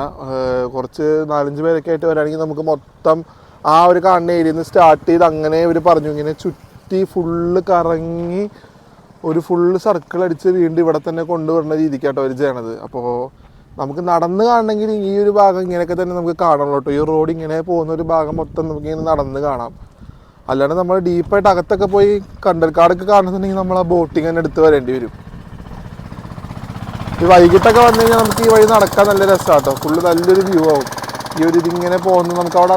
കുറച്ച് 4-5 പേരൊക്കെ ആയിട്ട് വരികയാണെങ്കിൽ നമുക്ക് മൊത്തം ആ ഒരു കാണുന്ന ഏരിയയിൽ നിന്ന് സ്റ്റാർട്ട് ചെയ്ത് അങ്ങനെ ഇവർ പറഞ്ഞു ഇങ്ങനെ ചുറ്റി ഫുള്ള് കറങ്ങി ഒരു ഫുള്ള് സർക്കിൾ അടിച്ച് വീണ്ടും ഇവിടെ തന്നെ കൊണ്ടുവരുന്ന രീതിക്കാട്ടോ അവർ ചെയ്യണത്. അപ്പോൾ നമുക്ക് നടന്ന് കാണണമെങ്കിൽ ഈ ഒരു ഭാഗം ഇങ്ങനെയൊക്കെ തന്നെ നമുക്ക് കാണണം കേട്ടോ. ഈ റോഡ് ഇങ്ങനെ പോകുന്ന ഒരു ഭാഗം മൊത്തം നമുക്ക് ഇങ്ങനെ നടന്ന് കാണാം. അല്ലാണ്ട് നമ്മൾ ഡീപ്പായിട്ട് അകത്തൊക്കെ പോയി കണ്ടൽക്കാടൊക്കെ കാണുന്നുണ്ടെങ്കിൽ നമ്മൾ ആ ബോട്ടിങ് തന്നെ എടുത്ത് വരേണ്ടി വരും. ഈ വൈകിട്ടൊക്കെ വന്നു കഴിഞ്ഞാൽ നമുക്ക് ഈ വഴി നടക്കാൻ നല്ല രസമാണ് കേട്ടോ. ഫുള്ള് നല്ലൊരു വ്യൂ ആവും. ഈ ഒരു ഇതിങ്ങനെ പോകുന്നത് നമുക്ക് അവിടെ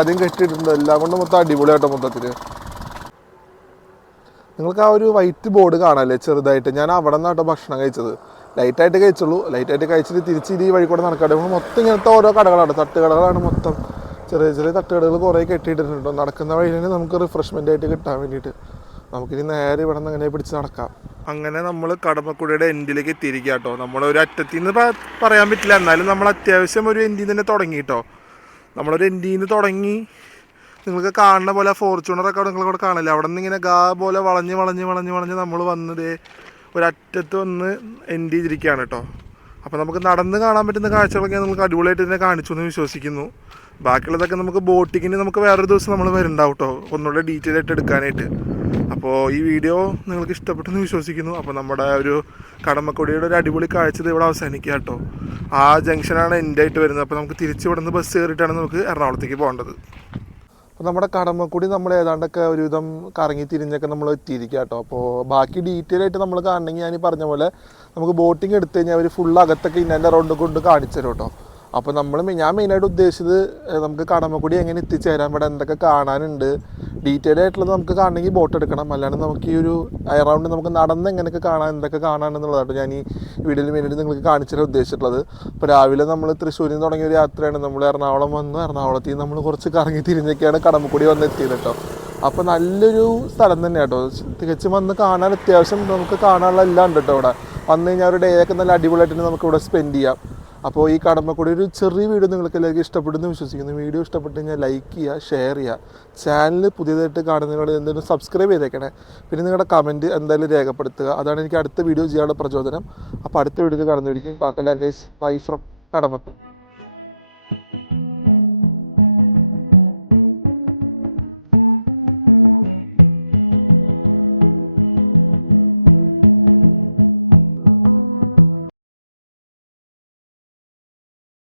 ആദ്യം കെട്ടിയിട്ടുണ്ട്. എല്ലാം കൊണ്ട് മൊത്തം അടിപൊളിയായിട്ടോ മൊത്തത്തിൽ. നിങ്ങൾക്ക് ആ ഒരു വൈറ്റ് ബോർഡ് കാണാമല്ലേ ചെറുതായിട്ട്, ഞാൻ അവിടെ നിന്നാട്ടോ ഭക്ഷണം കഴിച്ചത്. ലൈറ്റായിട്ട് കഴിച്ചുള്ളൂ. ലൈറ്റായിട്ട് കഴിച്ചിട്ട് തിരിച്ച് ഈ വഴി കൂടെ നടക്കാതെ മൊത്തം ഇങ്ങനത്തെ ഓരോ കടകളാണ്, തട്ടുകടകളാണ് മൊത്തം. ചെറിയ ചെറിയ തട്ടുകടകൾ കുറേ കെട്ടിയിട്ടിട്ടുണ്ടോ. നടക്കുന്ന വഴിയിൽ തന്നെ നമുക്ക് റിഫ്രഷ്മെൻ്റ് ആയിട്ട് കിട്ടാൻ വേണ്ടിയിട്ട് നമുക്കിനി നേരെ ഇവിടെ നിന്ന് അങ്ങനെ പിടിച്ച് നടക്കാം. അങ്ങനെ നമ്മൾ കടമക്കുടിയുടെ എൻഡിലേക്ക് എത്തിയിരിക്കുക കേട്ടോ. നമ്മളൊരു അറ്റത്തിൽ നിന്ന് പറയാൻ പറ്റില്ല, എന്നാലും നമ്മൾ അത്യാവശ്യം ഒരു എൻഡിൽ നിന്ന് തന്നെ തുടങ്ങി കേട്ടോ. നമ്മളൊരു എൻഡിൽ നിന്ന് തുടങ്ങി നിങ്ങൾക്ക് കാണുന്ന പോലെ ഫോർച്യൂണറൊക്കെ നിങ്ങളിവിടെ കാണില്ല. അവിടെ നിന്ന് ഇങ്ങനെ പോലെ വളഞ്ഞ് നമ്മൾ വന്നത് ഒരറ്റത്ത് വന്ന് എൻഡ് ചെയ്തിരിക്കുകയാണ് കേട്ടോ. അപ്പോൾ നമുക്ക് നടന്ന് കാണാൻ പറ്റുന്ന കാഴ്ചകളൊക്കെ നമുക്ക് അടിപൊളിയായിട്ട് തന്നെ കാണിച്ചു എന്ന് വിശ്വസിക്കുന്നു. ബാക്കിയുള്ളതൊക്കെ നമുക്ക് ബോട്ടിങ്ങിന് നമുക്ക് വേറൊരു ദിവസം നമ്മൾ വരുന്നുണ്ടാവും കേട്ടോ, ഒന്നുകൂടെ ഡീറ്റെയിൽ ആയിട്ട് എടുക്കാനായിട്ട്. അപ്പോൾ ഈ വീഡിയോ നിങ്ങൾക്ക് ഇഷ്ടപ്പെട്ടെന്ന് വിശ്വസിക്കുന്നു. അപ്പോൾ നമ്മുടെ ഒരു കടമക്കുടിയുടെ ഒരു അടിപൊളി കാഴ്ച ഇവിടെ അവസാനിക്കുക കേട്ടോ. ആ ജംഗ്ഷനാണ് എൻഡ് ആയിട്ട് വരുന്നത്. അപ്പോൾ നമുക്ക് തിരിച്ച് ഇവിടെ നിന്ന് ബസ് കയറിയിട്ടാണ് നമുക്ക് എറണാകുളത്തേക്ക് പോകേണ്ടത്. അപ്പോൾ നമ്മുടെ കടമക്കുടി നമ്മൾ ഏതാണ്ടൊക്കെ ഒരുവിധം കറങ്ങി തിരിഞ്ഞൊക്കെ നമ്മൾ എത്തിയിരിക്കുക കേട്ടോ. അപ്പോൾ ബാക്കി ഡീറ്റെയിൽ ആയിട്ട് നമ്മൾ കാണണമെങ്കിൽ ഞാൻ പറഞ്ഞ പോലെ നമുക്ക് ബോട്ടിങ് എടുത്തു കഴിഞ്ഞാൽ അവർ ഫുൾ അകത്തൊക്കെ ഇന്നെ റൗണ്ട് കൊണ്ട് കാണിച്ചു തരും കേട്ടോ. അപ്പോൾ ഞാൻ മെയിനായിട്ട് ഉദ്ദേശിച്ചത് നമുക്ക് കടമക്കുടി എങ്ങനെ എത്തിച്ചേരാൻ, ഇവിടെ എന്തൊക്കെ കാണാനുണ്ട് ഡീറ്റെയിൽ ആയിട്ടുള്ളത് നമുക്ക് കാണണമെങ്കിൽ ബോട്ട് എടുക്കണം. അല്ലാണ്ട് നമുക്ക് ഈ ഒരു അറൗണ്ട് നമുക്ക് നടന്ന് എങ്ങനെയൊക്കെ കാണാൻ എന്തൊക്കെ കാണാനെന്നുള്ളതാട്ടോ ഞാൻ ഈ വീഡിയോയിൽ മെയിനായിട്ട് നിങ്ങൾക്ക് കാണിച്ചു തരാൻ ഉദ്ദേശിച്ചിട്ടുള്ളത്. ഇപ്പോൾ രാവിലെ നമ്മൾ തൃശ്ശൂരിൽ നിന്ന് തുടങ്ങിയ ഒരു യാത്രയാണ്. നമ്മൾ എറണാകുളം വന്നു, എറണാകുളത്തിൽ നിന്ന് നമ്മൾ കുറച്ച് കറങ്ങി തിരിഞ്ഞൊക്കെയാണ് കടമക്കുടി വന്ന് എത്തിയത് കേട്ടോ. അപ്പോൾ നല്ലൊരു സ്ഥലം തന്നെ കേട്ടോ. തികച്ചും വന്ന് കാണാൻ അത്യാവശ്യം നമുക്ക് കാണാനുള്ള എല്ലാം ഉണ്ട് കേട്ടോ. ഇവിടെ വന്നു കഴിഞ്ഞാൽ ഒരു ഡേ ഒക്കെ നല്ല അടിപൊളിയായിട്ട് നമുക്ക് ഇവിടെ സ്പെൻഡ് ചെയ്യാം. അപ്പോൾ ഈ കടമക്കുടി ഒരു ചെറിയ വീഡിയോ നിങ്ങൾക്ക് എല്ലാവർക്കും ഇഷ്ടപ്പെടുന്നു വിശ്വസിക്കുന്നു. വീഡിയോ ഇഷ്ടപ്പെട്ട് കഴിഞ്ഞാൽ ലൈക്ക് ചെയ്യുക, ഷെയർ ചെയ്യുക. ചാനൽ പുതിയതായിട്ട് കാണുന്നതിനോട് എന്തെങ്കിലും സബ്സ്ക്രൈബ് ചെയ്തേക്കണേ. പിന്നെ നിങ്ങളുടെ കമൻറ്റ് എന്തായാലും രേഖപ്പെടുത്തുക. അതാണ് എനിക്ക് അടുത്ത വീഡിയോ ചെയ്യാനുള്ള പ്രചോദനം. അപ്പോൾ അടുത്ത വീഡിയോയിൽ കാണുന്നതായിരിക്കും. ബാക്കി ഗൈസ്, ബൈ ഫ്രം കടമക്കുടി.